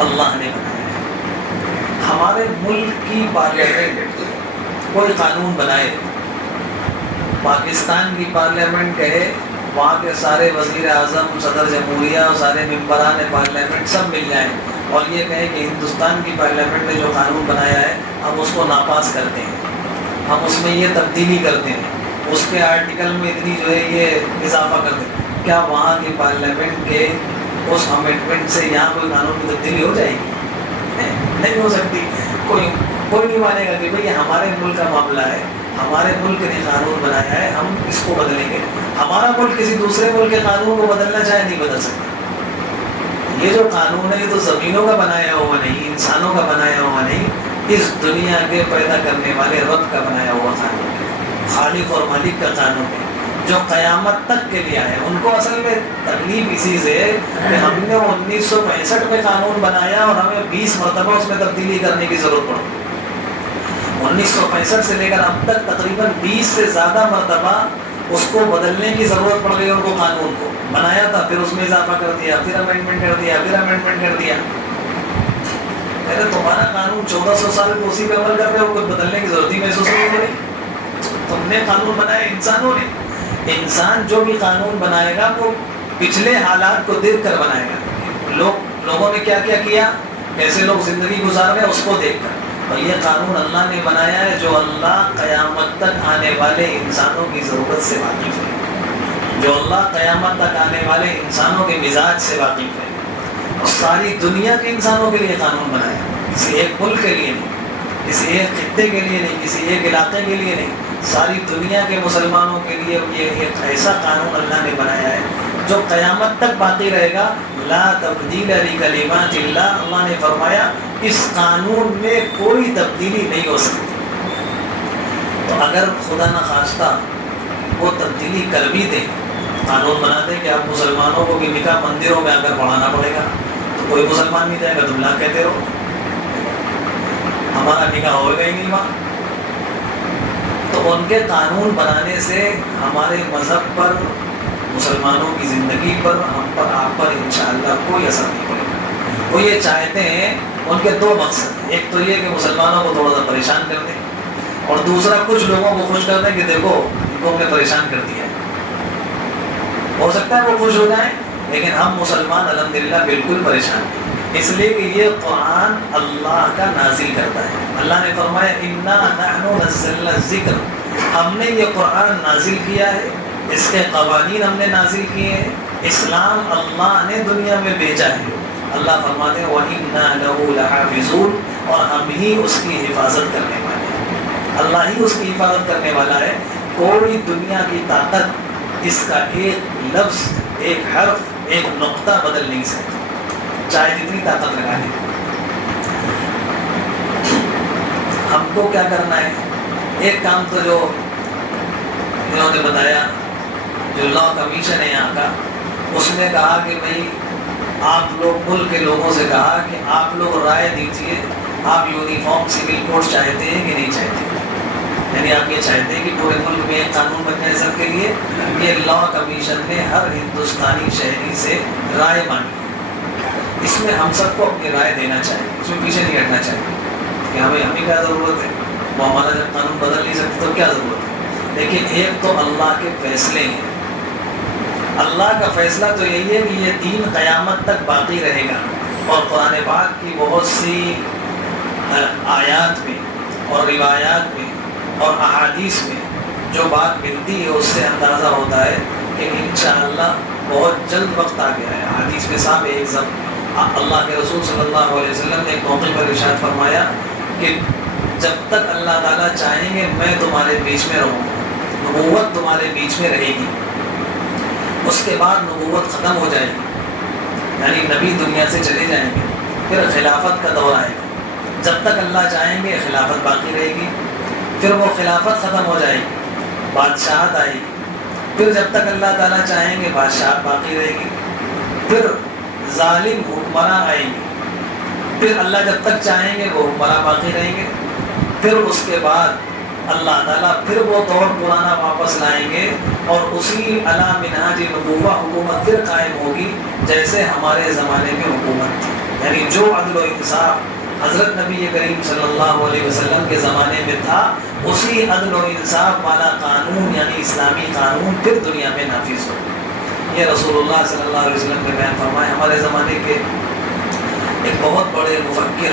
اللہ نے بنایا ہے۔ ہمارے ملک کی پارلیمنٹ کوئی قانون بنائے، پاکستان کی پارلیمنٹ کہے، وہاں کے سارے وزیر اعظم، صدر جمہوریہ اور سارے ممبران پارلیمنٹ سب مل جائیں اور یہ کہیں کہ ہندوستان کی پارلیمنٹ نے جو قانون بنایا ہے ہم اس کو ناپاس کرتے ہیں، ہم اس میں یہ تبدیلی کرتے ہیں، اس کے آرٹیکل میں اتنی جو ہے یہ اضافہ کرتے ہیں، کیا وہاں کی پارلیمنٹ کے اس امینڈمنٹ سے یہاں کوئی قانون کی تبدیلی ہو جائے گی؟ نہیں ہو سکتی۔ کوئی نہیں مانے گا کہ بھئی یہ ہمارے ملک کا معاملہ ہے، ہمارے ملک نے قانون بنایا ہے، ہم اس کو بدلیں گے۔ ہمارا ملک کسی دوسرے ملک کے قانون کو بدلنا چاہے نہیں بدل سکتا۔ یہ جو قانون ہے یہ تو زمینوں کا بنایا ہوا نہیں، انسانوں کا بنایا ہوا نہیں، اس دنیا کے پیدا کرنے والے رب کا بنایا ہوا قانون ہے، خالق اور مالک کا قانون ہے، جو قیامت تک کے لیے آئے۔ ان کو اصل میں تکلیف اسی سے ہے کہ ہم نے 1965 میں قانون بنایا اور ہمیں 20 مرتبہ اس میں تبدیلی کرنے کی ضرورت پڑی۔ 1965 سے لے کر اب تک تقریباً 20 سے زیادہ مرتبہ اس کو بدلنے کی ضرورت پڑ گئی۔ ان کو قانون کو بنایا تھا، پھر اس میں اضافہ کر دیا، پھر امینڈمنٹ کر دیا، پھر امینڈمنٹ کر دیا۔ تمہارا قانون 1400 سال کو اسی پہ عمل کر رہے ہو، کوئی بدلنے کی ضرورت ہی محسوس نہیں ہو رہی۔ تم نے قانون بنایا انسانوں نے۔ انسان جو بھی قانون بنائے گا وہ پچھلے حالات کو دیکھ کر بنائے گا، لوگوں نے کیا کیا، کیسے لوگ زندگی گزار رہے ہیں اس کو دیکھ کر۔ اور یہ قانون اللہ نے بنایا ہے جو اللہ قیامت تک آنے والے انسانوں کی ضرورت سے واقف ہے۔ جو اللہ قیامت تک آنے والے انسانوں کے مزاج سے واقف ہے، اور ساری دنیا کے انسانوں کے لیے قانون بنایا، کسی ایک ملک کے لیے نہیں، کسی ایک خطے کے لیے نہیں، کسی ایک علاقے کے لیے نہیں، ساری دنیا کے مسلمانوں کے لیے یہ ایک ایسا قانون اللہ نے بنایا ہے جو قیامت تک باقی رہے گا۔ لا تبدیل لکلمات اللہ، اللہ نے فرمایا اس قانون میں کوئی تبدیلی نہیں ہو سکتی۔ تو اگر خدا نخواستہ وہ تبدیلی کر بھی دے، قانون بنا دے کہ آپ مسلمانوں کو بھی نکاح مندروں میں آ کر پڑھانا پڑے گا، تو کوئی مسلمان نہیں جائے گا، تم لا کہتے رہو، ہمارا نکاح ہوگا ہی نہیں وہاں۔ تو ان کے قانون بنانے سے ہمارے مذہب پر، مسلمانوں کی زندگی پر، ہم پر، آپ پر انشاءاللہ کوئی اثر نہیں پڑے گا۔ وہ یہ چاہتے ہیں، ان کے دو مقصد ہیں، ایک تو یہ کہ مسلمانوں کو تھوڑا سا پریشان کر دیں، اور دوسرا کچھ لوگوں کو خوش کر دیں کہ دیکھو ان کو ہم نے پریشان کر دیا ہے۔ ہو سکتا ہے وہ خوش ہو جائیں، لیکن ہم مسلمان الحمدللہ بالکل پریشان ہیں، اس لیے کہ یہ قرآن اللہ کا نازل کرتا ہے۔ اللہ نے فرمایا اِنَّا نَحْنُ نَزَّلْنَا الذِّكْرَ، ہم نے یہ قرآن نازل کیا ہے، اس کے قوانین ہم نے نازل کیے ہیں، اسلام اللہ نے دنیا میں بھیجا ہے۔ اللہ فرماتے ہیں وَإِنَّا لَهُ لَحَافِظُونَ، اور ہم ہی اس کی حفاظت کرنے والے ہیں، اللہ ہی اس کی حفاظت کرنے والا ہے۔ کوئی دنیا کی طاقت اس کا ایک لفظ، ایک حرف، ایک نقطہ بدل نہیں سکتی، چاہے جتنی طاقت لگا لے۔ ہم کو کیا کرنا ہے؟ ایک کام تو جو انہوں نے بتایا، جو لا کمیشن ہے یہاں کا، اس نے کہا کہ بھئی آپ لوگ، ملک کے لوگوں سے کہا کہ آپ لوگ رائے دیجئے، آپ یونیفارم سول کوڈ چاہتے ہیں کہ نہیں چاہتے ہیں؟ یعنی آپ یہ چاہتے ہیں کہ پورے ملک میں ایک قانون بن جائے سب کے لیے؟ یہ لا کمیشن نے ہر ہندوستانی شہری سے رائے مانگی، اس میں ہم سب کو اپنی رائے دینا چاہیے، اس میں پیچھے نہیں ہٹنا چاہیے کہ ہمیں کیا ضرورت ہے، وہ ہمارا جب قانون بدل نہیں سکتے تو کیا ضرورت ہے۔ لیکن ایک تو اللہ کے فیصلے ہیں، اللہ کا فیصلہ تو یہی ہے کہ یہ دین قیامت تک باقی رہے گا، اور قرآن پاک کی بہت سی آیات میں اور روایات میں اور احادیث میں جو بات ملتی ہے اس سے اندازہ ہوتا ہے کہ انشاءاللہ بہت جلد وقت آ گیا ہے۔ حدیث میں صاحب ایک اللہ کے رسول صلی اللہ علیہ وسلم نے ایک موقع پر ارشاد فرمایا کہ جب تک اللہ تعالیٰ چاہیں گے میں تمہارے بیچ میں رہوں گا، نبوت تمہارے بیچ میں رہے گی، اس کے بعد نبوت ختم ہو جائے گی، یعنی نبی دنیا سے چلے جائیں گے، پھر خلافت کا دور آئے گا۔ جب تک اللہ چاہیں گے خلافت باقی رہے گی، پھر وہ خلافت ختم ہو جائے گی، بادشاہت آئے گی، پھر جب تک اللہ تعالیٰ چاہیں گے بادشاہت باقی رہے گی، پھر ظالم حکمراں آئیں گے، پھر اللہ جب تک چاہیں گے وہ حکمراں باقی رہیں گے، پھر اس کے بعد اللہ تعالیٰ پھر وہ دور پرانا واپس لائیں گے، اور اسی علی منہاج نبوہ حکومت پھر قائم ہوگی جیسے ہمارے زمانے میں حکومت تھی، یعنی جو عدل و انصاف حضرت نبی کریم صلی اللہ علیہ وسلم کے زمانے میں تھا، اسی عدل و انصاف والا قانون یعنی اسلامی قانون پھر دنیا میں نافذ ہو۔ یہ رسول اللہ صلی اللہ علیہ وسلم کے بیان فرمائے۔ ہمارے زمانے کے ایک بہت بڑے مفکر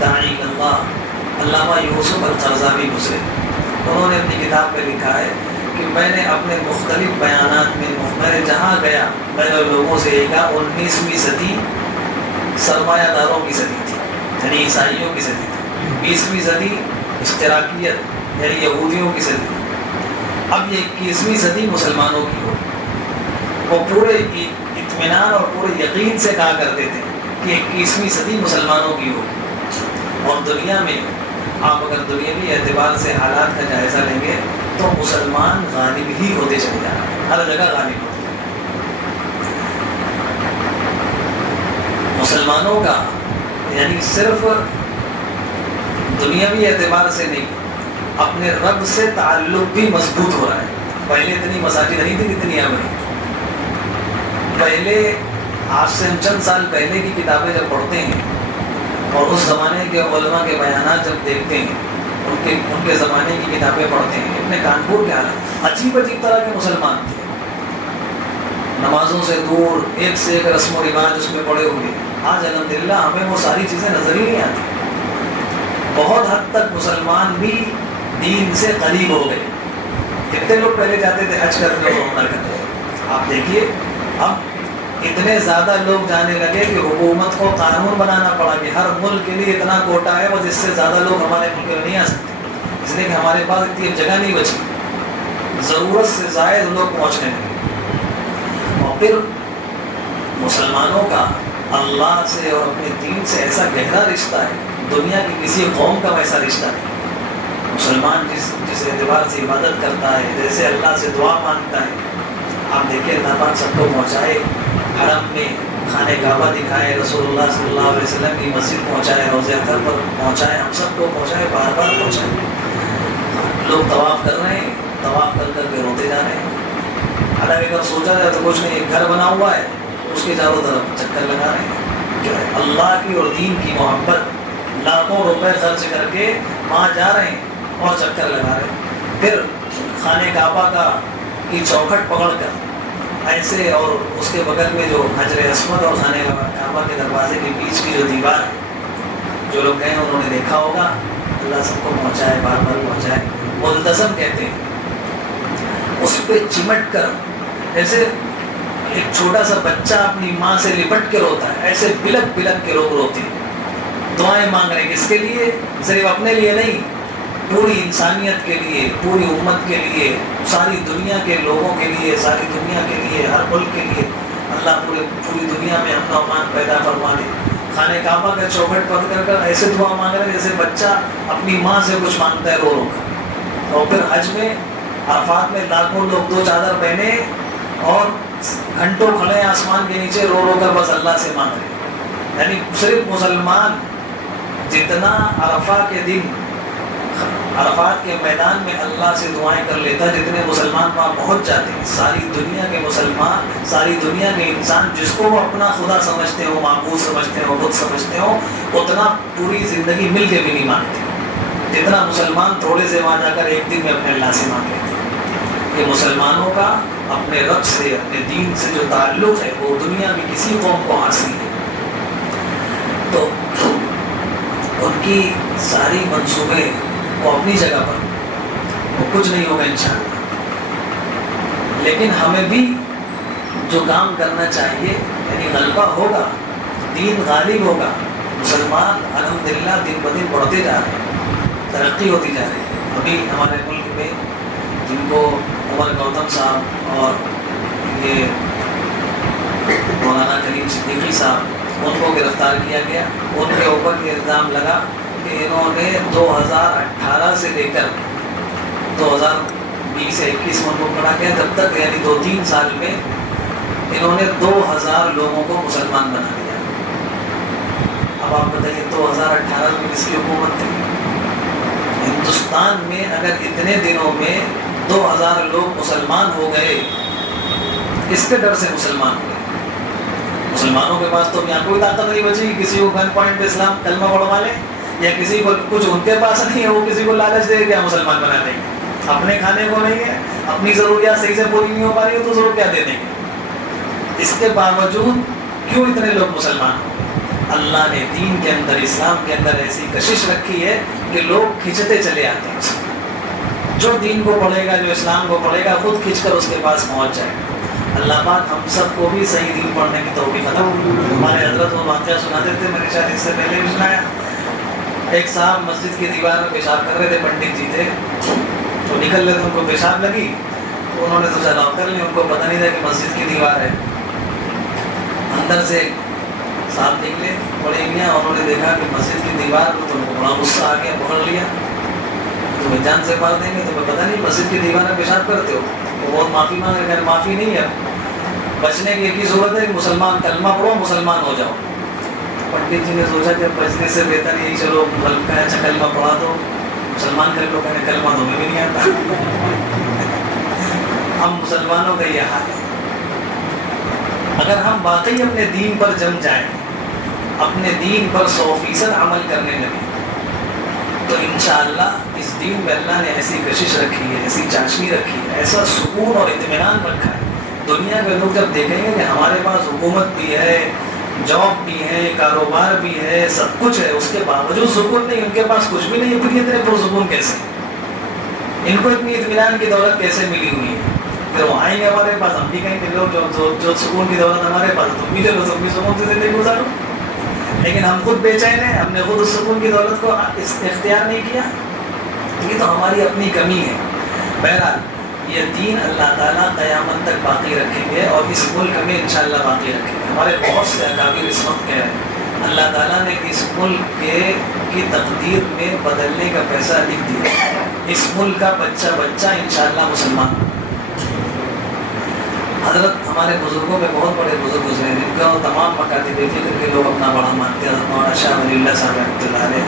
داعی اللہ علامہ یوسف القرضاوی گزرے، انہوں نے اپنی کتاب میں لکھا ہے کہ میں نے اپنے مختلف بیانات میں جہاں گیا میں نے لوگوں سے یہ کہا 19ویں صدی سرمایہ داروں کی صدی تھی، یعنی عیسائیوں کی صدی تھی، 20ویں صدی اشتراکیت یعنی یہودیوں کی صدی تھی، اب یہ 21ویں صدی مسلمانوں کی ہو۔ وہ پورے اطمینان اور پورے یقین سے کہا کرتے تھے کہ 21ویں صدی مسلمانوں کی ہو، اور دنیا میں آپ اگر دنیاوی اعتبار سے حالات کا جائزہ لیں گے تو مسلمان غالب ہی ہوتے چلے جا رہے ہیں، ہر جگہ غالب ہوتے ہیں۔ مسلمانوں کا یعنی صرف دنیاوی اعتبار سے نہیں، اپنے رب سے تعلق بھی مضبوط ہو رہا ہے۔ پہلے اتنی مساجد نہیں تھی جتنی اب ہیں۔ پہلے آج سے ہم چند سال پہلے کی کتابیں جب پڑھتے ہیں اور اس زمانے کے علماء کے بیانات جب دیکھتے ہیں، ان کے زمانے کی کتابیں پڑھتے ہیں، ابن کانپور کے حالات عجیب عجیب طرح کے مسلمان تھے، نمازوں سے دور، ایک سے ایک رسم و رواج اس میں پڑے ہوئے۔ آج الحمدللہ ہمیں وہ ساری چیزیں نظر ہی نہیں آتی، بہت حد تک مسلمان بھی دین سے قریب ہو گئے، کتنے لوگ پہلے جاتے تھے حج کرنے اور عمرہ کرنے؟ آپ دیکھیے اب اتنے زیادہ لوگ جانے لگے کہ حکومت کو قانون بنانا پڑا کہ ہر ملک کے لیے اتنا کوٹا ہے، بس اس سے زیادہ لوگ ہمارے ملک میں نہیں آ سکتے، اس لیے کہ ہمارے پاس اتنی جگہ نہیں بچی، ضرورت سے زائد لوگ پہنچنے لگے۔ اور پھر مسلمانوں کا اللہ سے اور اپنے دین سے ایسا گہرا رشتہ ہے، دنیا کی کسی قوم کا ویسا رشتہ نہیں۔ مسلمان جس اعتبار سے عبادت کرتا ہے، جیسے اللہ سے دعا مانگتا ہے، آپ دیکھیں اللہ پاک سب کو پہنچائے، حرم میں خانہ کعبہ دکھائے، رسول اللہ صلی اللہ علیہ وسلم کی مسجد پہنچائے، روضہ اطہر پر پہنچائے، ہم سب کو پہنچائے، بار بار پہنچائے۔ لوگ طواف کر رہے ہیں، طواف کر کر کے روتے جا رہے ہیں، حالانکہ اگر سوچا جائے تو کچھ نہیں، ایک گھر بنا ہوا ہے اس کے چاروں طرف چکر لگا رہے ہیں، کیا ہے؟ اللہ کی اور دین کی محبت، لاکھوں روپے خرچ کر کے وہاں جا رہے ہیں اور چکر لگا رہے ہیں۔ پھر خانہ کعبہ کی چوکھٹ پکڑ کر ایسے، اور اس کے بغل میں جو حجر اسود اور خانہ کعبہ کے دروازے کے بیچ کی جو دیوار ہے، جو لوگ گئے انہوں نے دیکھا ہوگا، اللہ سب کو پہنچائے، بار بار پہنچائے، ملتزم کہتے ہیں، اس پہ چمٹ کر جیسے ایک چھوٹا سا بچہ اپنی ماں سے لپٹ کے روتا ہے، ایسے بلک بلک کے لوگ روتے ہیں، دعائیں مانگ رہے ہیں، کس کے لیے؟ صرف اپنے لیے نہیں، پوری انسانیت کے لیے، پوری امت کے لیے، ساری دنیا کے لوگوں کے لیے، ساری دنیا کے لیے، ہر ملک کے لیے اللہ پوری دنیا میں امن و امان پیدا فرما دے۔ خانہ کعبہ کا چوکھٹ پکڑ کر ایسے دعا مانگ رہے ہیں جیسے بچہ اپنی ماں سے کچھ مانگتا ہے رو رو کر۔ اور پھر حج میں عرفات میں لاکھوں لوگ دو چادر پہنے اور گھنٹوں کھڑے ہیں آسمان کے نیچے، رو رو کر بس اللہ سے مانگ رہے ہیں۔ یعنی صرف مسلمان جتنا عرفات کے میدان میں اللہ سے دعائیں کر لیتا، جتنے مسلمان وہاں پہنچ جاتے ہیں، ساری دنیا کے مسلمان، ساری دنیا کے انسان جس کو وہ اپنا خدا سمجھتے ہو، معبود سمجھتے ہو، خود سمجھتے ہو، اتنا پوری زندگی مل کے بھی نہیں مانگتے جتنا مسلمان تھوڑے سے وہاں جا کر ایک دن میں اپنے اللہ سے مانگ لیتے ہیں۔ یہ مسلمانوں کا اپنے رب سے، اپنے دین سے جو تعلق ہے وہ دنیا کی کسی قوم کو حاصل ہے۔ تو ان کی ساری منصوبے وہ اپنی جگہ پر، وہ کچھ نہیں ہوگا انشاءاللہ، لیکن ہمیں بھی جو کام کرنا چاہیے، یعنی غلبہ ہوگا، دین غالب ہوگا، مسلمان الحمدللہ دن بدن بڑھتے جا رہے ہیں، ترقی ہوتی جا رہی ہے۔ ابھی ہمارے ملک میں جن کو عمر گوتم صاحب اور یہ مولانا کریم صدیقی صاحب، ان کو گرفتار کیا گیا، ان کے اوپر یہ الزام لگا کہ انہوں نے 2018 سے لے کر 2020 یا 21 میں ان کو پڑھا گیا، جب تک یعنی 2-3 سال میں انہوں نے 2000 لوگوں کو مسلمان بنا دیا۔ اب آپ بتائیے 2018 میں کس کی حکومت تھی؟ ہندوستان میں اگر اتنے دنوں میں 2000 لوگ مسلمان ہو گئے، کس کے ڈر سے مسلمان ہوئے؟ مسلمانوں کے پاس تو یہاں کوئی طاقت نہیں بچی کسی کو گن پوائنٹ پہ اسلام کلمہ پڑھوا لے، یا کسی کو کچھ ان کے پاس نہیں ہے وہ کسی کو لالچ دے کیا مسلمان بنا دیں گے؟ اپنے کھانے کو نہیں ہے، اپنی ضروریات صحیح سے پوری نہیں ہو پا رہی ہے تو ضرور کیا دے دیں گے؟ اس کے باوجود کیوں اتنے لوگ مسلمان ہو؟ اللہ نے دین کے اندر، اسلام کے اندر ایسی کشش رکھی ہے کہ لوگ کھنچتے چلے آتے ہیں، جو دین کو پڑھے گا، جو اسلام کو پڑھے گا، خود کھنچ کر اس کے پاس پہنچ جائے گا۔ اللہ پاک ہم سب کو بھی صحیح دین پڑھنے کی توفیق عطا فرمائے۔ ہمارے حضرت وہ واقعہ سناتے تھے، میں نے شاید اس سے پہلے بھی سنایا، ایک صاحب مسجد کی دیوار میں پیشاب کر رہے تھے، پنڈت جی تھے، تو نکل رہے تھے، ان کو پیشاب لگی تو انہوں نے سوچا لاؤ کر لیں، ان کو پتہ نہیں تھا کہ مسجد کی دیوار ہے۔ اندر سے صاحب نکلے بڑے میاں، انہوں نے دیکھا کہ مسجد کی دیوار کو، تو بڑا غصہ آ گیا، پکڑ لیا، تمہیں جان سے مار دیں گے، تمہیں پتہ نہیں مسجد کی دیوار میں پیشاب کرتے ہو؟ وہ بہت معافی مانگ رہے، معافی نہیں ہے، بچنے کی ایک ہی صورت ہے کہ مسلمان کلمہ پڑھو، مسلمان ہو جاؤ۔ پنڈت جی نے سوچا کہ بچنے سے بہتر یہی، چلو اچھا کلمہ پڑھا دو، مسلمان کر لو، کہنے کلمہ تو ہمیں بھی نہیں آتا۔ ہم مسلمانوں کا یہ حال ہے۔ اگر ہم واقعی اپنے دین پر جم جائیں، اپنے دین پر 100% عمل کرنے لگیں، تو انشاءاللہ اس دین میں اللہ نے ایسی کشش رکھی ہے، ایسی چاشنی رکھی ہے، ایسا سکون اور اطمینان رکھا ہے، دنیا کے لوگ جب دیکھیں گے کہ ہمارے پاس حکومت بھی ہے، جاب بھی ہے، کاروبار بھی ہے، سب کچھ ہے، اس کے باوجود سکون نہیں، ان کے پاس کچھ بھی نہیں ہے، پھر اتنے پرسکون کیسے؟ ان کو اتنی اطمینان کی دولت کیسے ملی ہوئی ہے؟ پھر وہ آئیں گے ہمارے پاس، ہم بھی کہیں کہ لوگ جو سکون کی دولت ہمارے پاس، تم بھی لے لو، تم بھی سکون سے زندگی گزارو. لیکن ہم خود بے چین ہیں، ہم نے خود اس سکون کی دولت کو اختیار نہیں کیا. یہ تو ہماری اپنی کمی ہے. بہرحال یہ دین اللہ تعالیٰ قیامت تک باقی رکھیں گے، اور اس ملک میں انشاءاللہ باقی رکھیں گے. ہمارے بہت سے اکابر اس وقت کہہ رہے ہیں اللہ تعالیٰ نے اس ملک کی تقدیر میں بدلنے کا فیصلہ لکھ دیا. اس ملک کا بچہ بچہ انشاءاللہ مسلمان. حضرت ہمارے بزرگوں میں بہت بڑے بزرگ گزرے ہیں جن کا تمام مکاتب فکر کے لوگ اپنا بڑا مانتے ہیں. حضرت مولانا شاہ ولی اللہ صاحب رحمۃ اللہ علیہ،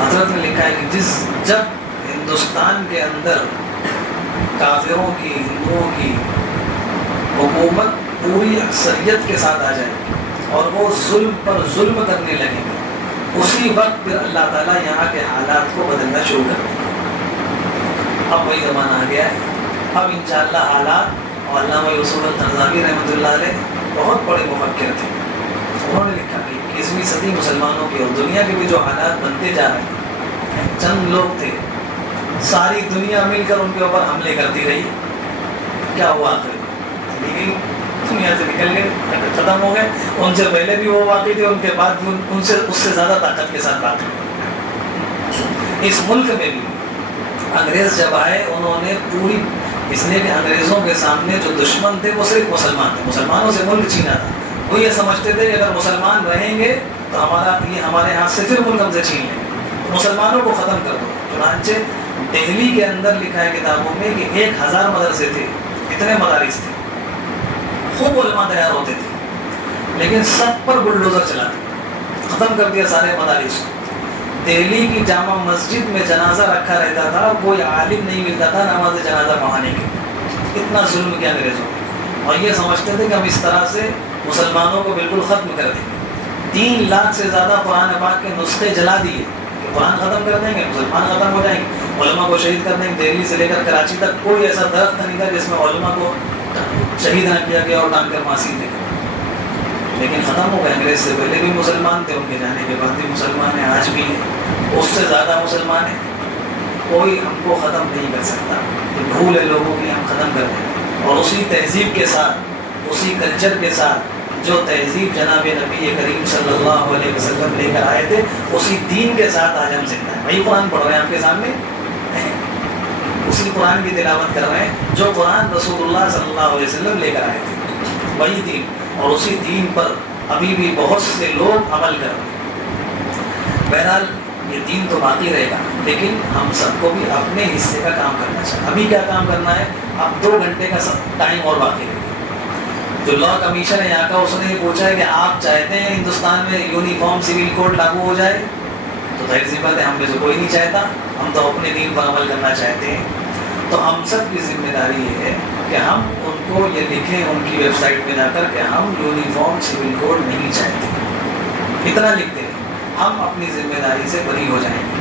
حضرت نے لکھا ہے کہ جب ہندوستان کے اندر کافروں کی، ہندوؤں کی حکومت پوری اکثریت کے ساتھ آ جائے اور وہ ظلم پر ظلم کرنے لگیں گے، اسی وقت پھر اللہ تعالیٰ یہاں کے حالات کو بدلنا شروع کر دیں گے. اب وہی زمانہ آ گیا ہے. اب انشاءاللہ حالات، اور علامہ یوسف القرضاوی رحمۃ اللہ علیہ بہت بڑے مفکر تھے، انہوں نے لکھا کہ 21ویں صدی مسلمانوں کی اور دنیا کے بھی جو حالات بنتے جا رہے ہیں، چند لوگ تھے، ساری دنیا مل کر ان کے اوپر حملے کرتی رہی. کیا ہوا آخر؟ لیکن دنیا سے نکل گئے، ختم ہو گئے. ان سے پہلے بھی وہ واقعی تھے، ان کے بعد بھی ان سے اس سے زیادہ طاقت کے ساتھ بات ہوئی. اس ملک میں بھی انگریز جب آئے، انہوں نے پوری، اس لیے کہ انگریزوں کے سامنے جو دشمن تھے وہ صرف مسلمان تھے. مسلمانوں سے ملک چھینا تھا. وہ یہ سمجھتے تھے کہ اگر مسلمان رہیں گے تو ہمارے ہاتھ سے پھر ملک ہم سے چھین لیں گے، مسلمانوں کو ختم کر دو. چنانچہ دہلی کے اندر لکھا ہے کتابوں میں کہ 1000 مدرسے تھے، اتنے مدارس تھے، خوب علماء تیار ہوتے تھے، لیکن سب پر بلڈوزر چلا دیا، ختم کر دیا سارے مدارس. دہلی کی جامع مسجد میں جنازہ رکھا رہتا تھا، کوئی عالم نہیں ملتا تھا نماز جنازہ پڑھانے کے. اتنا ظلم کیا انگریزوں نے، اور یہ سمجھتے تھے کہ ہم اس طرح سے مسلمانوں کو بالکل ختم کر دیں گے. 3 لاکھ سے زیادہ قرآن پاک کے نسخے جلا دیے کہ قرآن ختم کر دیں گے، مسلمان ختم ہو جائیں گے، علماء کو شہید کر دیں گے. دہلی سے لے کر کراچی تک کوئی ایسا درخت نہیں تھا جس میں علماء کو شہید نہ کیا گیا اور ٹانگ کر پھانسی دے. لیکن ختم ہو گئے. انگریز سے پہلے بھی مسلمان تھے، ان کے جانے کے بعد بھی مسلمان ہیں، آج بھی ہیں، اس سے زیادہ مسلمان ہیں. کوئی ہم کو ختم نہیں کر سکتا. یہ بھول ہے لوگوں کی، ہم ختم کر دیں. اور اسی تہذیب کے ساتھ، اسی کلچر کے ساتھ جو تہذیب جناب نبی کریم صلی اللہ علیہ وسلم لے کر آئے تھے، اسی دین کے ساتھ آج ہم زندہ ہیں. وہی قرآن پڑھ رہے ہیں آپ کے سامنے، اسی قرآن کی تلاوت کر رہے ہیں جو قرآن رسول اللہ صلی اللہ علیہ وسلم لے کر آئے تھے. وہی دین، اور اسی دین پر ابھی بھی بہت سے لوگ عمل کر رہے ہیں. بہرحال یہ دین تو باقی رہے گا، لیکن ہم سب کو بھی اپنے حصے کا کام کرنا چاہیے. ابھی کیا کام کرنا ہے؟ اب 2 گھنٹے کا ٹائم اور باقی رہے گا. جو لا کمیشن ہے یہاں کا، اس نے یہ پوچھا ہے کہ آپ چاہتے ہیں ہندوستان میں یونیفارم سول کوڈ لاگو ہو جائے؟ تو ظاہر سی بات ہے ہم میں سے کوئی نہیں چاہتا. ہم تو اپنے دین پر عمل کرنا چاہتے ہیں. تو ہم سب کی ذمہ داری یہ ہے کہ ہم ان کو یہ لکھیں ان کی ویب سائٹ پہ جا کر کہ ہم یونیفارم سول کوڈ نہیں چاہتے. اتنا لکھتے ہیں، ہم اپنی ذمہ داری سے بری ہو جائیں گے.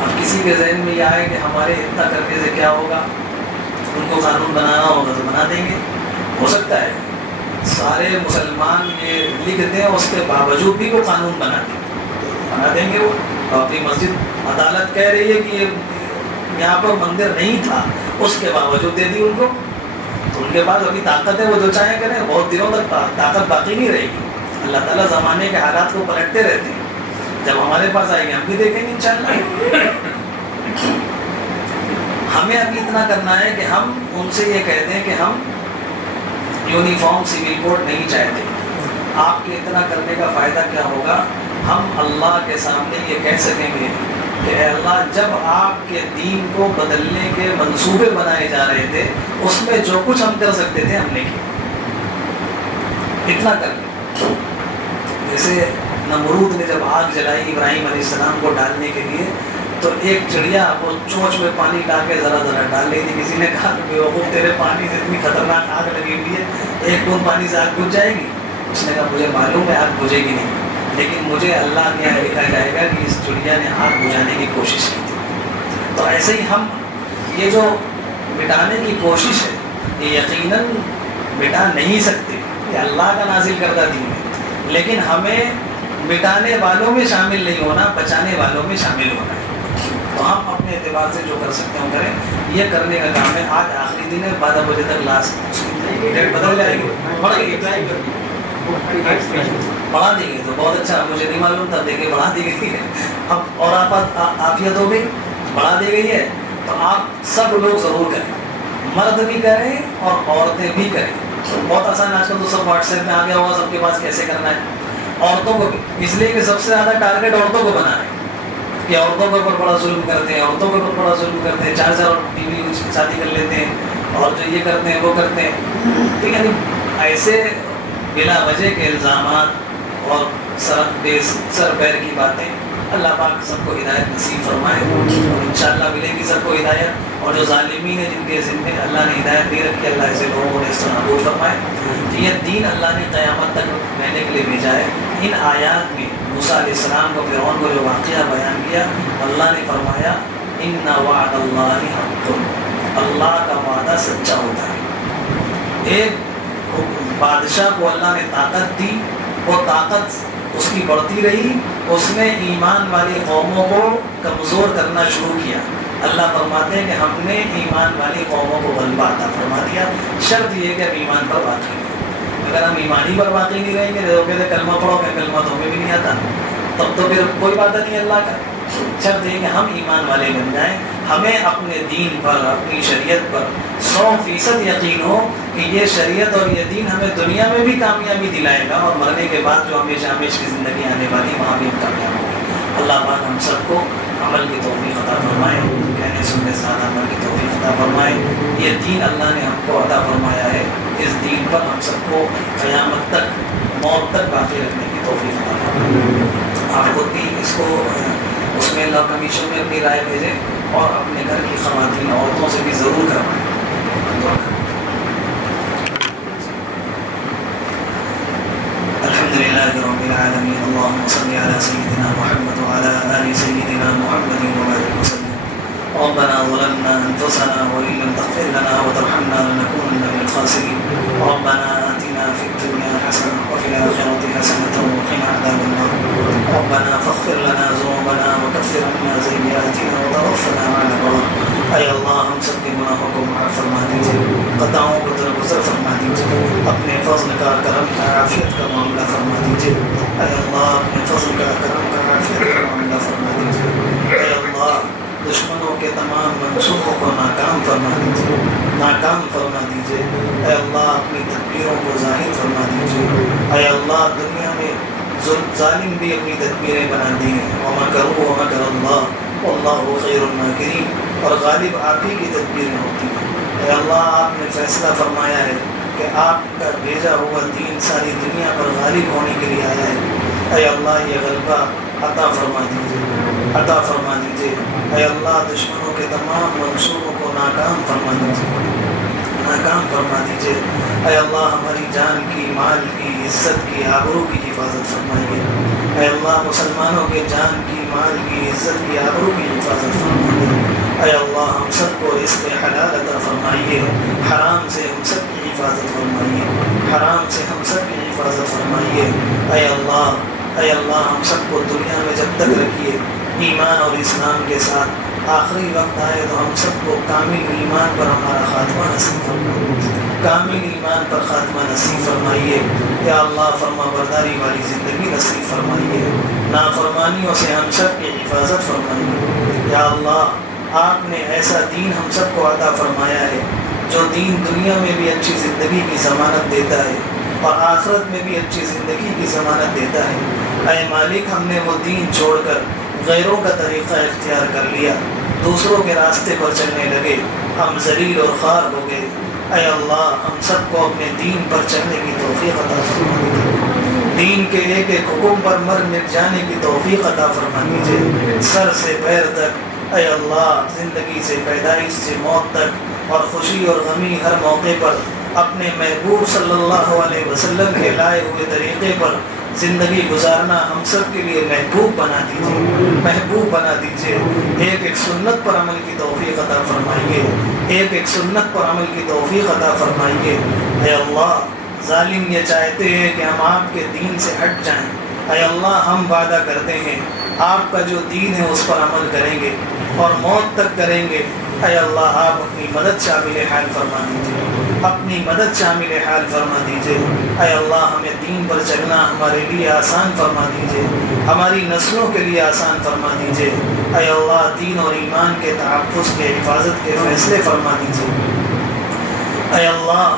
اب کسی کے ذہن میں یہ آئے کہ ہمارے اتنا کرنے سے کیا ہوگا، ان کو قانون بنانا ہوگا تو بنا دیں گے. ہو سکتا ہے سارے مسلمان یہ لکھ دیں، اس کے باوجود بھی وہ قانون بنا دیں گے. وہ اپنی مسجد عدالت کہہ رہی ہے کہ یہاں پر مندر نہیں تھا، اس کے باوجود دے دی ان کو. تو ان کے پاس ابھی طاقت ہے، وہ جو چاہیں کریں. بہت دنوں تک طاقت باقی نہیں رہے گی. اللہ تعالیٰ زمانے کے حالات کو پلٹتے رہتے ہیں. جب ہمارے پاس آئیں گے ہم بھی دیکھیں گے انشاءاللہ. ہمیں ابھی اتنا کرنا ہے کہ ہم ان سے یہ کہتے ہیں کہ ہم یونیفارم سول کوڈ نہیں چاہتے. آپ کے اتنا کرنے کا فائدہ کیا ہوگا؟ ہم اللہ کے سامنے یہ کہہ سکیں گے کہ اے اللہ، جب آپ کے دین کو بدلنے کے منصوبے بنائے جا رہے تھے، اس میں جو کچھ ہم کر سکتے تھے ہم نے کیا. اتنا کر لیں. جیسے نمرود نے جب آگ جلائی ابراہیم علیہ السلام کو ڈالنے کے لیے، تو ایک چڑیا وہ چونچ میں پانی لا کے ذرا ذرا ڈال رہی تھی. کسی نے کہا کہ بیوقوف، تیرے پانی سے اتنی خطرناک آگ لگی ہوئی ہے، 1 بوند پانی سے آگ بجھ جائے گی؟ اس نے کہا مجھے معلوم ہے آگ بجھے گی نہیں، لیکن مجھے اللہ کے یہاں لکھا جائے گا کہ اس چڑیا نے آگ بجھانے کی کوشش کی تھی. تو ایسے ہی ہم یہ جو مٹانے کی کوشش ہے، یہ یقیناً مٹا نہیں سکتے. یہ اللہ کا نازل کردہ دین ہے، لیکن ہمیں مٹانے والوں میں شامل نہیں ہونا، بچانے والوں میں شامل ہونا ہے. تو ہم اپنے اعتبار سے جو کر سکتے ہیں وہ کریں. یہ کرنے کا کام ہے. آج آخری دن ہے, 12 بجے تک لاسٹ ڈیٹ بدل جائے گی, بڑھا دی گئی تو بہت اچھا, مجھے نہیں معلوم تھا, دیکھیں بڑھا دی گئی ہے اب, اور عافیت ہو گئی, بڑھا دی گئی ہے. تو آپ سب لوگ ضرور کریں, مرد بھی کریں اور عورتیں بھی کریں. بہت آسان, آج کل تو سب واٹس ایپ میں آ گیا ہوا سب کے پاس کیسے کرنا ہے. عورتوں کو بھی, اس لیے کہ سب سے زیادہ ٹارگیٹ عورتوں کو بنا ہے کہ عورتوں کے اوپر بڑا ظلم کرتے ہیں, عورتوں کے اوپر بڑا ظلم کرتے ہیں, 4 بیوی شادی کر لیتے ہیں اور جو یہ کرتے ہیں وہ کرتے ہیں. ٹھیک ہے, ایسے بلا وجہ کے الزامات اور سر پیر کی باتیں, اللہ پاک سب کو ہدایت نصیب فرمائے اور انشاءاللہ ملے گی سب کو ہدایت. اور جو ظالمین ہیں جن کے ذمے اللہ نے ہدایت نہیں رکھی, اللہ ایسے لوگوں نے اس طرح نابود فرمائے. یہ دین اللہ نے قیامت تک رہنے کے لیے بھیجا ہے. ان آیات میں موسیٰ علیہ السلام کو, فرعون کو جو واقعہ بیان کیا, اللہ نے فرمایا ان وعد اللہ حق, اللہ کا وعدہ سچا ہوتا ہے. ایک بادشاہ کو اللہ نے طاقت دی, وہ طاقت اس کی بڑھتی رہی, اس نے ایمان والی قوموں کو کمزور کرنا شروع کیا. اللہ فرماتے ہیں کہ ہم نے ایمان والی قوموں کو غلبہ عطا فرما دیا, شرط یہ کہ ہم ایمان پر باقی رہیں. اگر ہم ایمانی پر باقی نہیں رہیں گے, جو کہتے کلمہ پڑھو, میں کلمہ تو ہمیں بھی نہیں آتا, تب تو پھر کوئی بات نہیں اللہ کا. شرط یہ کہ ہم ایمان والے بن جائیں, ہمیں اپنے دین پر, اپنی شریعت پر 100% یقین ہو کہ یہ شریعت اور یہ دین ہمیں دنیا میں بھی کامیابی دلائے گا, اور مرنے کے بعد جو ہمیشہ ہمیشہ کی زندگی آنے والی وہاں بھی ہم کامیاب ہوں گے. اللہ پاک ہم سب کو عمل کی توفیق عطا فرمائے, کہنے سننے سے زیادہ عمل کی توفیق عطا فرمائے. یہ دین اللہ نے ہم کو عطا فرمایا ہے, اس دین پر ہم سب کو قیامت تک, موت تک باقی رکھنے کی توفیق عطا فرمائے. آپ خود بھی اس کو اس میں لا کمیشن میں اپنی رائے بھیجیں اور اپنے گھر کی خواتین عورتوں سے بھی ضرور کروائیں. الحمدللہ رب العالمین, اللهم صل علی سیدنا محمد وعلی آل سیدنا محمد وبارک وسلم. ربنا ظلمنا انفسنا وان لم تغفر لنا وترحمنا لنكونن من الخاسرين. ربنا آتنا في الدنيا حسنة وفي الآخرة حسنة وقنا عذاب النار. ربنا فاغفر لنا ذنوبنا وكفر عنا سيئاتنا وتوفنا مع الأبرار. اے اللہ ہم سب کے گناہوں کو معاف فرما دیجیے, خطاؤں کو درگزر فرما دیجیے, اپنے فضل کا, کرم کا, عافیت کا معاملہ فرما دیجیے. اے اللہ اپنے فضل کا, کرم کا, عافیت کا معاملہ فرما دیجیے. اے اللہ دشمنوں کے تمام منصوبوں کو ناکام فرما دیجیے, ناکام فرما دیجیے. اے اللہ اپنی تدبیروں کو ظاہر فرما دیجیے. اے اللہ دنیا میں ظالم بھی اپنی تدبیریں بنا دی ہیں, وَمَكَرُوا وَمَكَرَ اللَّهُ وَاللَّهُ خَيْرُ الْمَاكِرِينَ, اور غالب آپ ہی کی تدبیریں ہوتی ہیں. اے اللہ آپ نے فیصلہ فرمایا ہے کہ آپ کا بھیجا ہوا دین ساری دنیا پر غالب ہونے کے لیے آیا ہے. اے اللہ یہ غلبہ عطا فرما دیجیے, عطا فرما دیجیے. اے اللہ دشمنوں کے تمام منصوبوں کو ناکام فرما دیجیے, ناکام فرما دیجیے. اے اللہ ہماری جان کی, مال کی, عزت کی, آبرو کی حفاظت فرمائیے. اے اللہ مسلمانوں کے جان کی, مال کی, عزت کی, آبرو کی حفاظت فرمائیے. اے اللہ ہم سب کو رزق حلال عطا فرمائیے, حرام سے ہم سب کی حفاظت فرمائیے, حرام سے ہم سب کی حفاظت فرمائیے. اے اللہ ہم سب کو دنیا میں جب تک رکھیے ایمان اور اسلام کے ساتھ, آخری وقت آئے تو ہم سب کو کامل ایمان پر ہمارا خاتمہ نصیب فرمائیے, کامل ایمان پر خاتمہ نصیب فرمائیے. یا اللہ فرما برداری والی زندگی نصیب فرمائیے, نافرمانیوں سے ہم سب کی حفاظت فرمائیے. یا اللہ آپ نے ایسا دین ہم سب کو عطا فرمایا ہے جو دین دنیا میں بھی اچھی زندگی کی ضمانت دیتا ہے اور آخرت میں بھی اچھی زندگی کی ضمانت دیتا ہے. اے مالک ہم نے وہ دین چھوڑ کر غیروں کا طریقہ اختیار کر لیا, دوسروں کے راستے پر چلنے لگے, ہم ذلیل اور خوار ہو گئے. اے اللہ ہم سب کو اپنے دین پر چلنے کی توفیق عطا فرما دیجیے, دین کے ایک ایک حکم پر مر مٹ جانے کی توفیق عطا فرما دیجیے, سر سے پیر تک. اے اللہ زندگی سے پیدائش سے موت تک اور خوشی اور غمی ہر موقع پر اپنے محبوب صلی اللہ علیہ وسلم کے لائے ہوئے طریقے پر زندگی گزارنا ہم سب کے لیے محبوب بنا دیجیے, محبوب بنا دیجیے. ایک ایک سنت پر عمل کی توفیق عطا فرمائیے, ایک ایک سنت پر عمل کی توفیق عطا فرمائیے. اے اللہ ظالم یہ چاہتے ہیں کہ ہم آپ کے دین سے ہٹ جائیں. اے اللہ ہم وعدہ کرتے ہیں آپ کا جو دین ہے اس پر عمل کریں گے, اور موت تک کریں گے، اے اللہ آپ اپنی مدد شامل حال فرما دیجیے، اپنی مدد شامل حال فرما دیجیے۔ اے اللہ ہمیں دین پر چلنا ہمارے لیے آسان فرما دیجیے، ہماری نسلوں کے لیے آسان فرما دیجیے۔ اے اللہ دین اور ایمان کے تحفظ کے حفاظت کے فیصلے فرما دیجیے۔ اے اللہ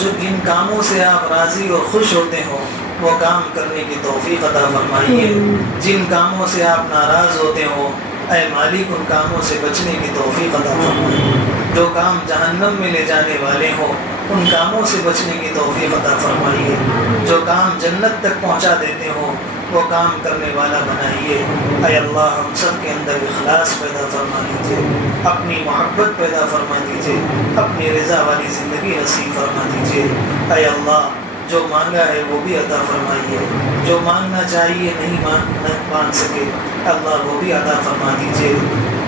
جو جن کاموں سے آپ راضی اور خوش ہوتے ہو وہ کام کرنے کی توفیق عطا فرمائیے، جن کاموں سے آپ ناراض ہوتے ہو اے مالک ان کاموں سے بچنے کی توفیق عطا فرمائیے، جو کام جہنم میں لے جانے والے ہوں ان کاموں سے بچنے کی توفیق عطا فرمائیے، جو کام جنت تک پہنچا دیتے ہوں وہ کام کرنے والا بنائیے۔ اے اللہ ہم سب کے اندر اخلاص پیدا فرما دیجیے، اپنی محبت پیدا فرما دیجیے، اپنی رضا والی زندگی نصیب فرما دیجیے۔ اے اللہ جو مانگا ہے وہ بھی عطا فرمائیے، جو مانگنا چاہیے نہیں مانگ سکے اللہ وہ بھی عطا فرما دیجیے،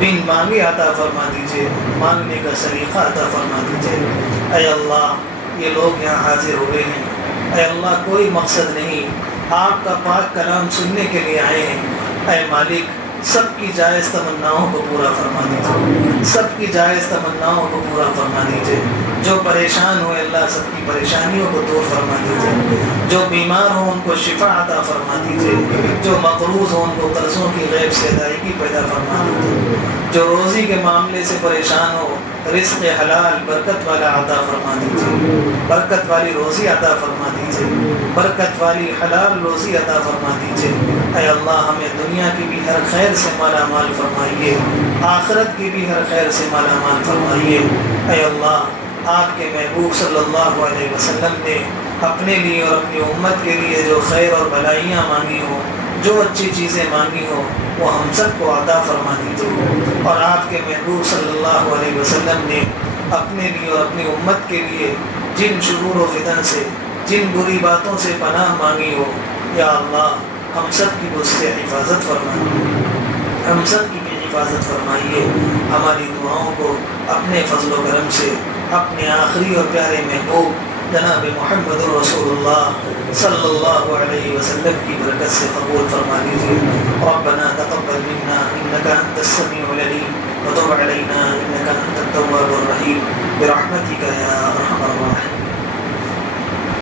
بن مانگے عطا فرما دیجیے، مانگنے کا سلیقہ عطا فرما دیجیے۔ اے اللہ یہ لوگ یہاں حاضر ہوئے ہیں، اے اللہ کوئی مقصد نہیں، آپ کا پاک کلام سننے کے لیے آئے ہیں۔ اے مالک سب کی جائز تمناؤں کو پورا فرما دیجیے، سب کی جائز تمناؤں کو پورا فرما دیجیے، جو پریشان ہوئے اللہ سب کی پریشانیوں کو دور فرما دیجیے، جو بیمار ہوں ان کو شفا عطا فرما دیجیے، جو مقروض ہوں ان کو قرضوں کی غیب سے ادائیگی پیدا فرما دیجیے، جو روزی کے معاملے سے پریشان ہو رزق حلال برکت والا عطا فرما دیجیے، برکت والی روزی عطا فرما دیجیے، برکت والی حلال روزی عطا فرما دیجیے۔ اے اللہ ہمیں دنیا کی بھی ہر خیر سے مالا مال فرمائیے، آخرت کی بھی ہر خیر سے مالا مال فرمائیے۔ اے اللہ آپ کے محبوب صلی اللہ علیہ وسلم نے اپنے لیے اور اپنی امت کے لیے جو خیر اور بھلائیاں مانگی ہوں، جو اچھی چیزیں مانگی ہوں وہ ہم سب کو عطا فرما دیجیے، اور آپ کے محبوب صلی اللہ علیہ وسلم نے اپنے لیے اور اپنی امت کے لیے جن شرور و فتن سے جن بری باتوں سے پناہ مانگی ہو یا اللہ ہم سب کی اس سے حفاظت فرمائیے، ہم سب کی بھی حفاظت فرمائیے، ہماری دعاؤں کو اپنے فضل و کرم سے اپنے آخری اور پیارے محبوب جناب محمد رسول اللہ صلی اللہ علیہ وسلم کی برکت سے قبول فرما لیجیے۔ ربنا تقبل منا انك انت السميع العليم وتب علينا انك انت التواب الرحيم برحمتك يا ارحم الراحمين۔